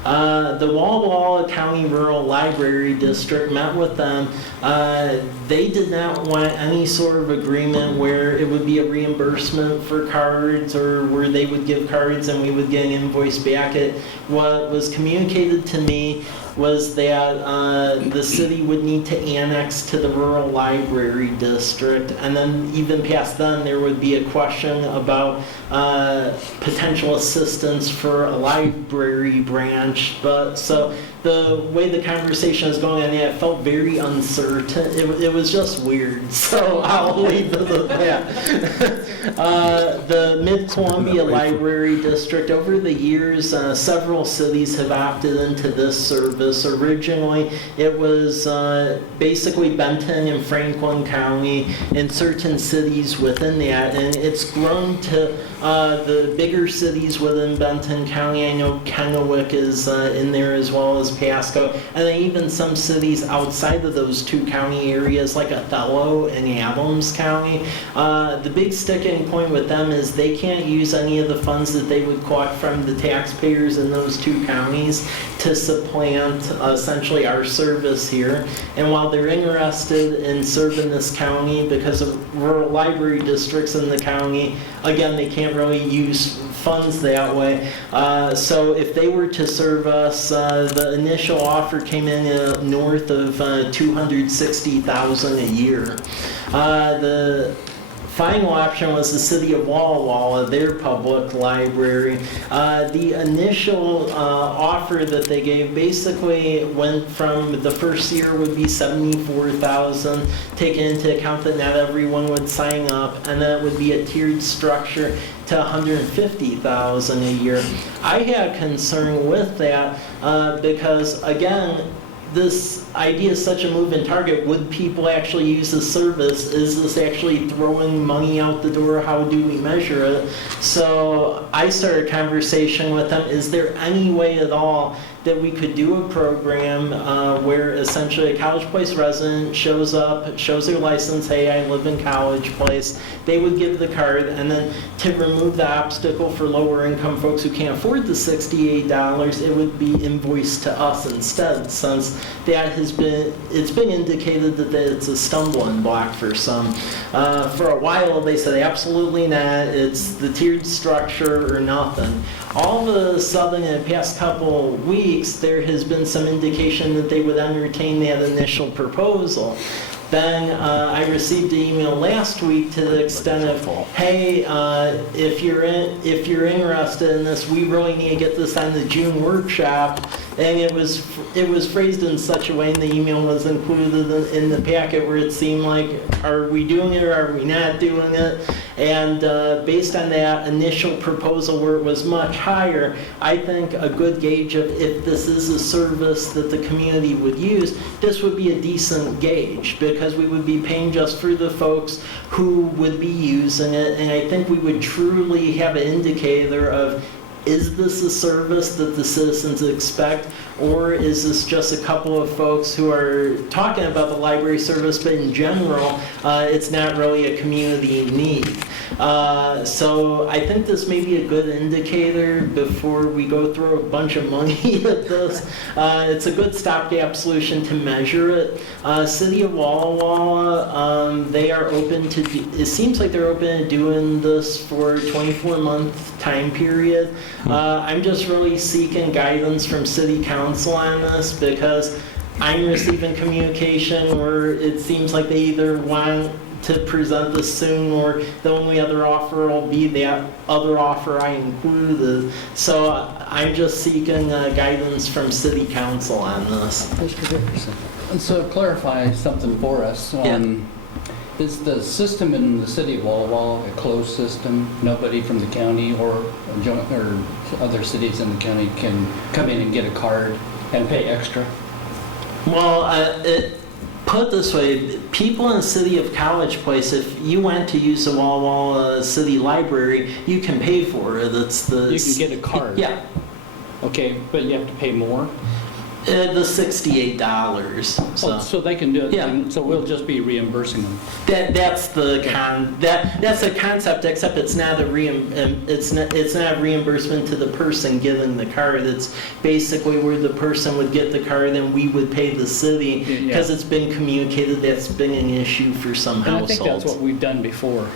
The Walla Walla County Rural Library District met with them. They did not want any sort of agreement where it would be a reimbursement for cards or where they would give cards and we would get an invoice back. What was communicated to me was that the city would need to annex to the rural library district, and then even past then, there would be a question about potential assistance for a library branch. But so the way the conversation is going on, it felt very uncertain. It was just weird. So I'll leave it at that. The Mid-Columbia Library District, over the years, several cities have opted into this service. Originally, it was basically Benton and Franklin County and certain cities within that, and it's grown to the bigger cities within Benton County. I know Kennewick is in there as well as Pasco, and then even some cities outside of those two county areas like Othello and Adams County. The big sticking point with them is they can't use any of the funds that they would collect from the taxpayers in those two counties to supplant essentially our service here. And while they're interested in serving this county because of rural library districts in the county, again, they can't really use funds that way. So if they were to serve us, the initial offer came in north of $260,000 a year. The final option was the city of Walla Walla, their public library. The initial offer that they gave basically went from the first year would be $74,000, taking into account that not everyone would sign up, and then it would be a tiered structure to $150,000 a year. I had concern with that because, again, this idea is such a moving target. Would people actually use the service? Is this actually throwing money out the door? How do we measure it? So I started a conversation with them. Is there any way at all that we could do a program where essentially a College Place resident shows up, shows their license, hey, I live in College Place. They would give the card, and then to remove the obstacle for lower income folks who can't afford the $68, it would be invoiced to us instead, since that it's been indicated that it's a stumbling block for some. For a while, they said absolutely not, it's the tiered structure or nothing. All of a sudden, in the past couple weeks, there has been some indication that they would entertain that initial proposal. Then I received an email last week to the extent of, hey, if you're interested in this, we really need to get this on the June workshop. And it was phrased in such a way, and the email was included in the packet, where it seemed like, are we doing it or are we not doing it? And based on that initial proposal where it was much higher, I think a good gauge of if this is a service that the community would use, this would be a decent gauge, because we would be paying just for the folks who would be using it. And I think we would truly have an indicator of, is this a service that the citizens expect, or is this just a couple of folks who are talking about the library service, but in general, it's not really a community need? So I think this may be a good indicator before we go throw a bunch of money at this. It's a good stopgap solution to measure it. City of Walla Walla, they are open to, it seems like they're open to doing this for a 24-month time period. I'm just really seeking guidance from City Council on this, because I'm receiving communication where it seems like they either want to present this soon, or the only other offer will be that other offer I included. So I'm just seeking guidance from City Council on this. Mr. Dickerson, so clarify something for us. Is the system in the city of Walla Walla a closed system? Nobody from the county or other cities in the county can come in and get a card and pay extra? Well, put it this way, people in the city of College Place, if you went to use the Walla Walla City Library, you can pay for it. You can get a card? Yeah. Okay, but you have to pay more? The $68. So they can do it. Yeah. So we'll just be reimbursing them. That's the concept, except it's not a reimbursement to the person getting the card. It's basically where the person would get the card and we would pay the city, because it's been communicated that's been an issue for some households. I think that's what we've done before.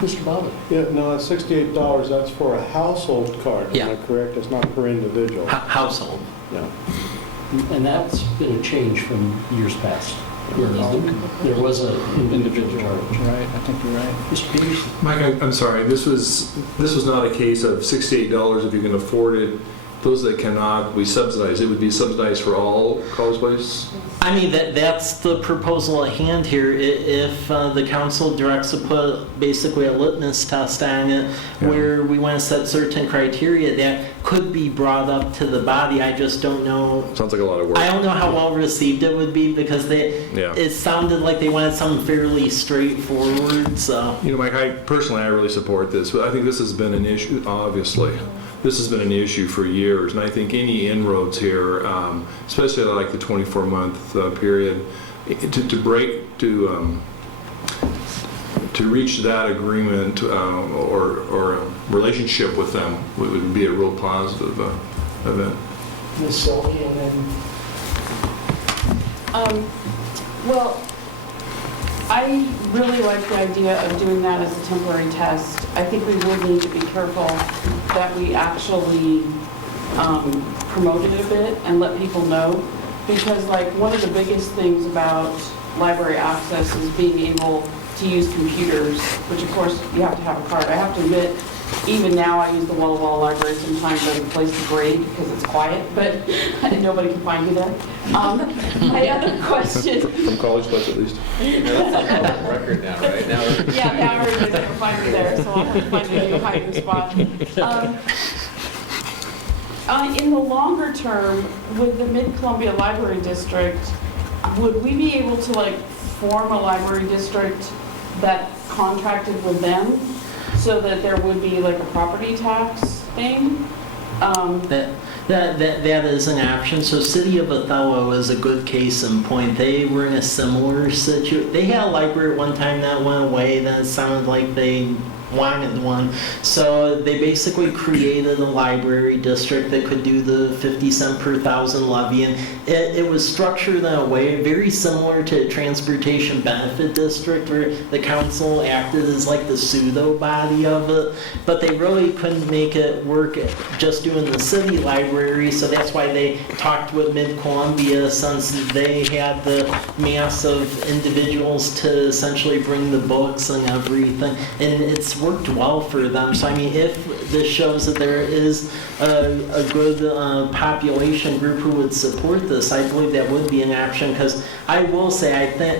Mr. Bobbitt? Yeah, no, that's $68, that's for a household card. Yeah. Am I correct? It's not per individual. Household. Yeah. And that's been a change from years past. There was an individual charge. Right, I think you're right. Mr. Peters? Mike, I'm sorry, this was not a case of $68 if you can afford it. Those that cannot, we subsidize. It would be subsidized for all College Place? I mean, that's the proposal at hand here. If the council directs to put basically a litmus test on it, where we want to set certain criteria that could be brought up to the body, I just don't know. Sounds like a lot of work. I don't know how well received it would be, because it sounded like they wanted something fairly straightforward, so. You know, Mike, I really support this, but I think this has been an issue, obviously. This has been an issue for years, and I think any inroads here, especially like the 24-month period, to reach that agreement or relationship with them would be a real positive event. Ms. Silky, and then Well, I really like the idea of doing that as a temporary test. I think we would need to be careful that we actually promote it a bit and let people know. Because like one of the biggest things about library access is being able to use computers, which of course you have to have a card. I have to admit, even now I use the Walla Walla Library sometimes as a place to grade because it's quiet, but nobody can find you there. My other question. From College Place at least. Record now, right? Yeah, now everybody's going to find me there, so I'll have to find a new hiding spot. In the longer term, with the Mid-Columbia Library District, would we be able to like form a library district that contracted with them so that there would be like a property tax thing? That is an option. So City of Othello is a good case in point. They were in a similar situation. They had a library at one time that went away. Then it sounded like they wanted one. So they basically created a library district that could do the 50 cent per thousand levy. And it was structured in a way very similar to a transportation benefit district where the council acted as like the pseudo body of it. But they really couldn't make it work just doing the city library. So that's why they talked with Mid-Columbia, since they had the mass of individuals to essentially bring the books and everything. And it's worked well for them. So I mean, if this shows that there is a good population group who would support this, I believe that would be an option. Because I will say,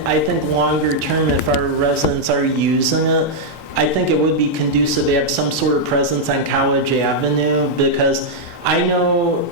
I think longer term, if our residents are using it, I think it would be conducive to have some sort of presence on College Avenue, because I know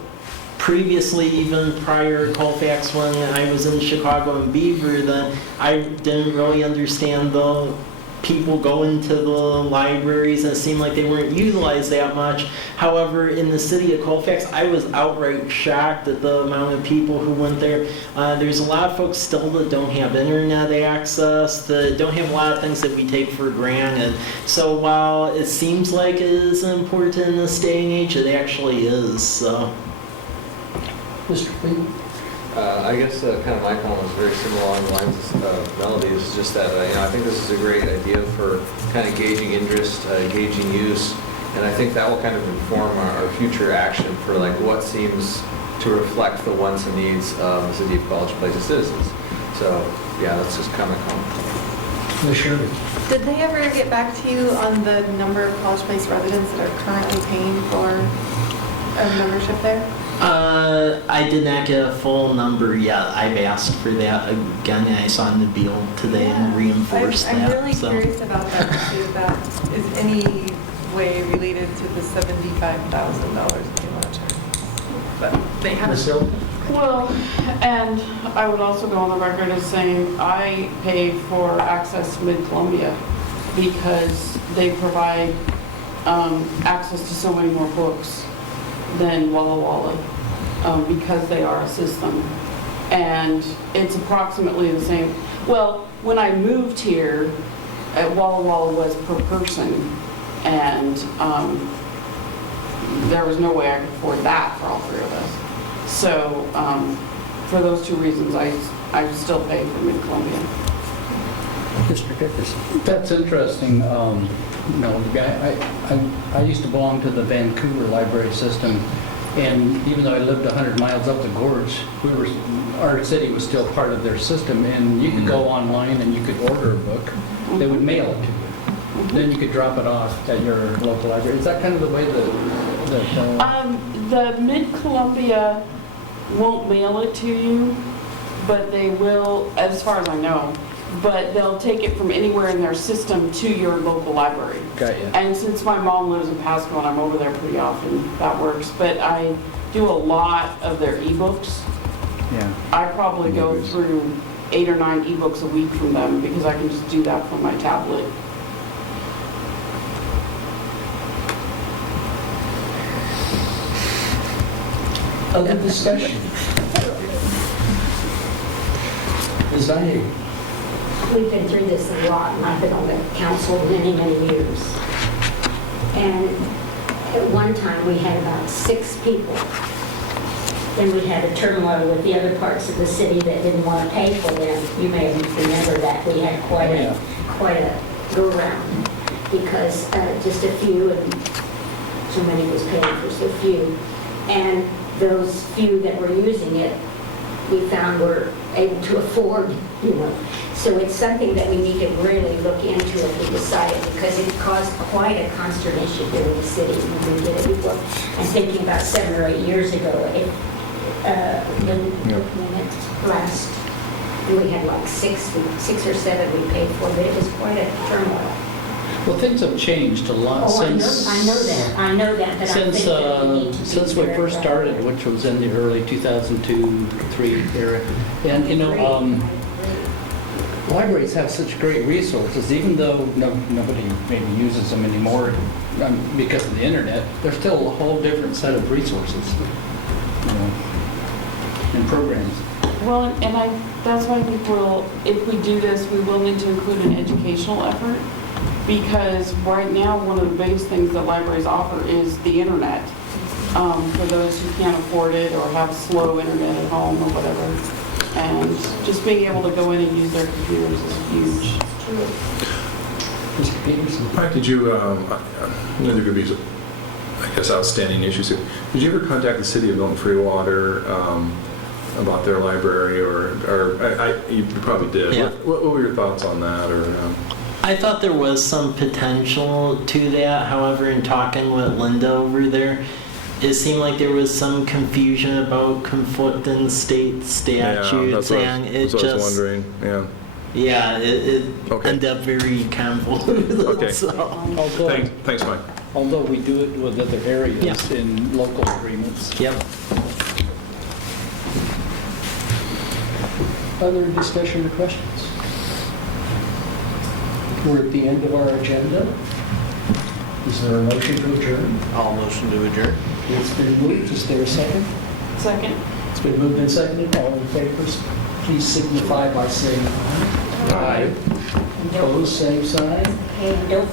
previously, even prior to Colfax, when I was in Chicago and Beaver, that I didn't really understand the people going to the libraries, and it seemed like they weren't utilized that much. However, in the city of Colfax, I was outright shocked at the amount of people who went there. There's a lot of folks still that don't have internet access, that don't have a lot of things that we take for granted. So while it seems like it is important in this day and age, it actually is. So. Mr. Cleveland? I guess kind of my comment was very similar along the lines of Melody's, just that I think this is a great idea for kind of gauging interest, gauging use, and I think that will kind of inform our future action for like what seems to reflect the wants and needs of the City of College Place citizens. So yeah, that's just kind of comment. Sure. Did they ever get back to you on the number of College Place residents that are currently paying for a membership there? I did not get a full number yet. I've asked for that again, and I saw in the bill today and reinforced that. I'm really curious about that, to see if that is any way related to the $75,000 they want to charge. But they haven't. Well, and I would also go on the record as saying I pay for access to Mid-Columbia because they provide access to so many more books than Walla Walla, because they are a system. And it's approximately the same. Well, when I moved here, Walla Walla was per person, and there was no way I could afford that for all three of us. So for those two reasons, I still pay for Mid-Columbia. Mr. Dickerson? That's interesting. I used to belong to the Vancouver library system, And even though I lived 100 miles up the gorge, our city was still part of their system, and you could go online and you could order a book. They would mail it to you. Then you could drop it off at your local library. Is that kind of the way The Mid-Columbia won't mail it to you, but they will, as far as I know, but they'll take it from anywhere in their system to your local library. Got you. And since my mom lives in Pasco and I'm over there pretty often, that works. But I do a lot of their ebooks. Yeah. I probably go through 8 or 9 ebooks a week from them because I can just do that from my tablet. Other discussion? Ms. Dungy? We've been through this a lot, and I've been on the council many, many years. And at one time, we had about 6 people. Then we had a turmoil with the other parts of the city that didn't want to pay for them. You may remember that. We had quite a go-round because just a few, and so many was paying for so few. And those few that were using it, we found were able to afford, So it's something that we need to really look into if we decide it, because it caused quite a consternation here in the city when we did it before. I'm thinking about 7 or 8 years ago, when it last, we had like 6 or 7 we paid for, but it was quite a turmoil. Well, things have changed a lot since... I know that, but I think that we need to since we first started, which was in the early 2002-3 era. And, libraries have such great resources, even though nobody maybe uses them anymore because of the internet, there's still a whole different set of resources, and programs. Well, and that's why I think if we do this, we will need to include an educational effort, because right now, one of the biggest things that libraries offer is the internet. For those who can't afford it or have slow internet at home or whatever. And just being able to go in and use their computers is huge. Mr. Peterson? Mike, did you, there could be, I guess, outstanding issues here. Did you ever contact the city of Milton Freewater about their library, or you probably did. Yeah. What were your thoughts on that? Or I thought there was some potential to that. However, in talking with Linda over there, it seemed like there was some confusion about conflicting state statutes, and it just... I was wondering. Yeah. Yeah, it ended up very convoluted. Okay. So. Thanks, Mike. Although we do it with other areas in local agreements. Yep. Other discussion or questions? We're at the end of our agenda. Is there a motion to adjourn? I'll motion to adjourn. It's been moved. Is there a second? Second. It's been moved and seconded. All in favor, please signify by saying aye. Aye. Opposed, same sign. And don't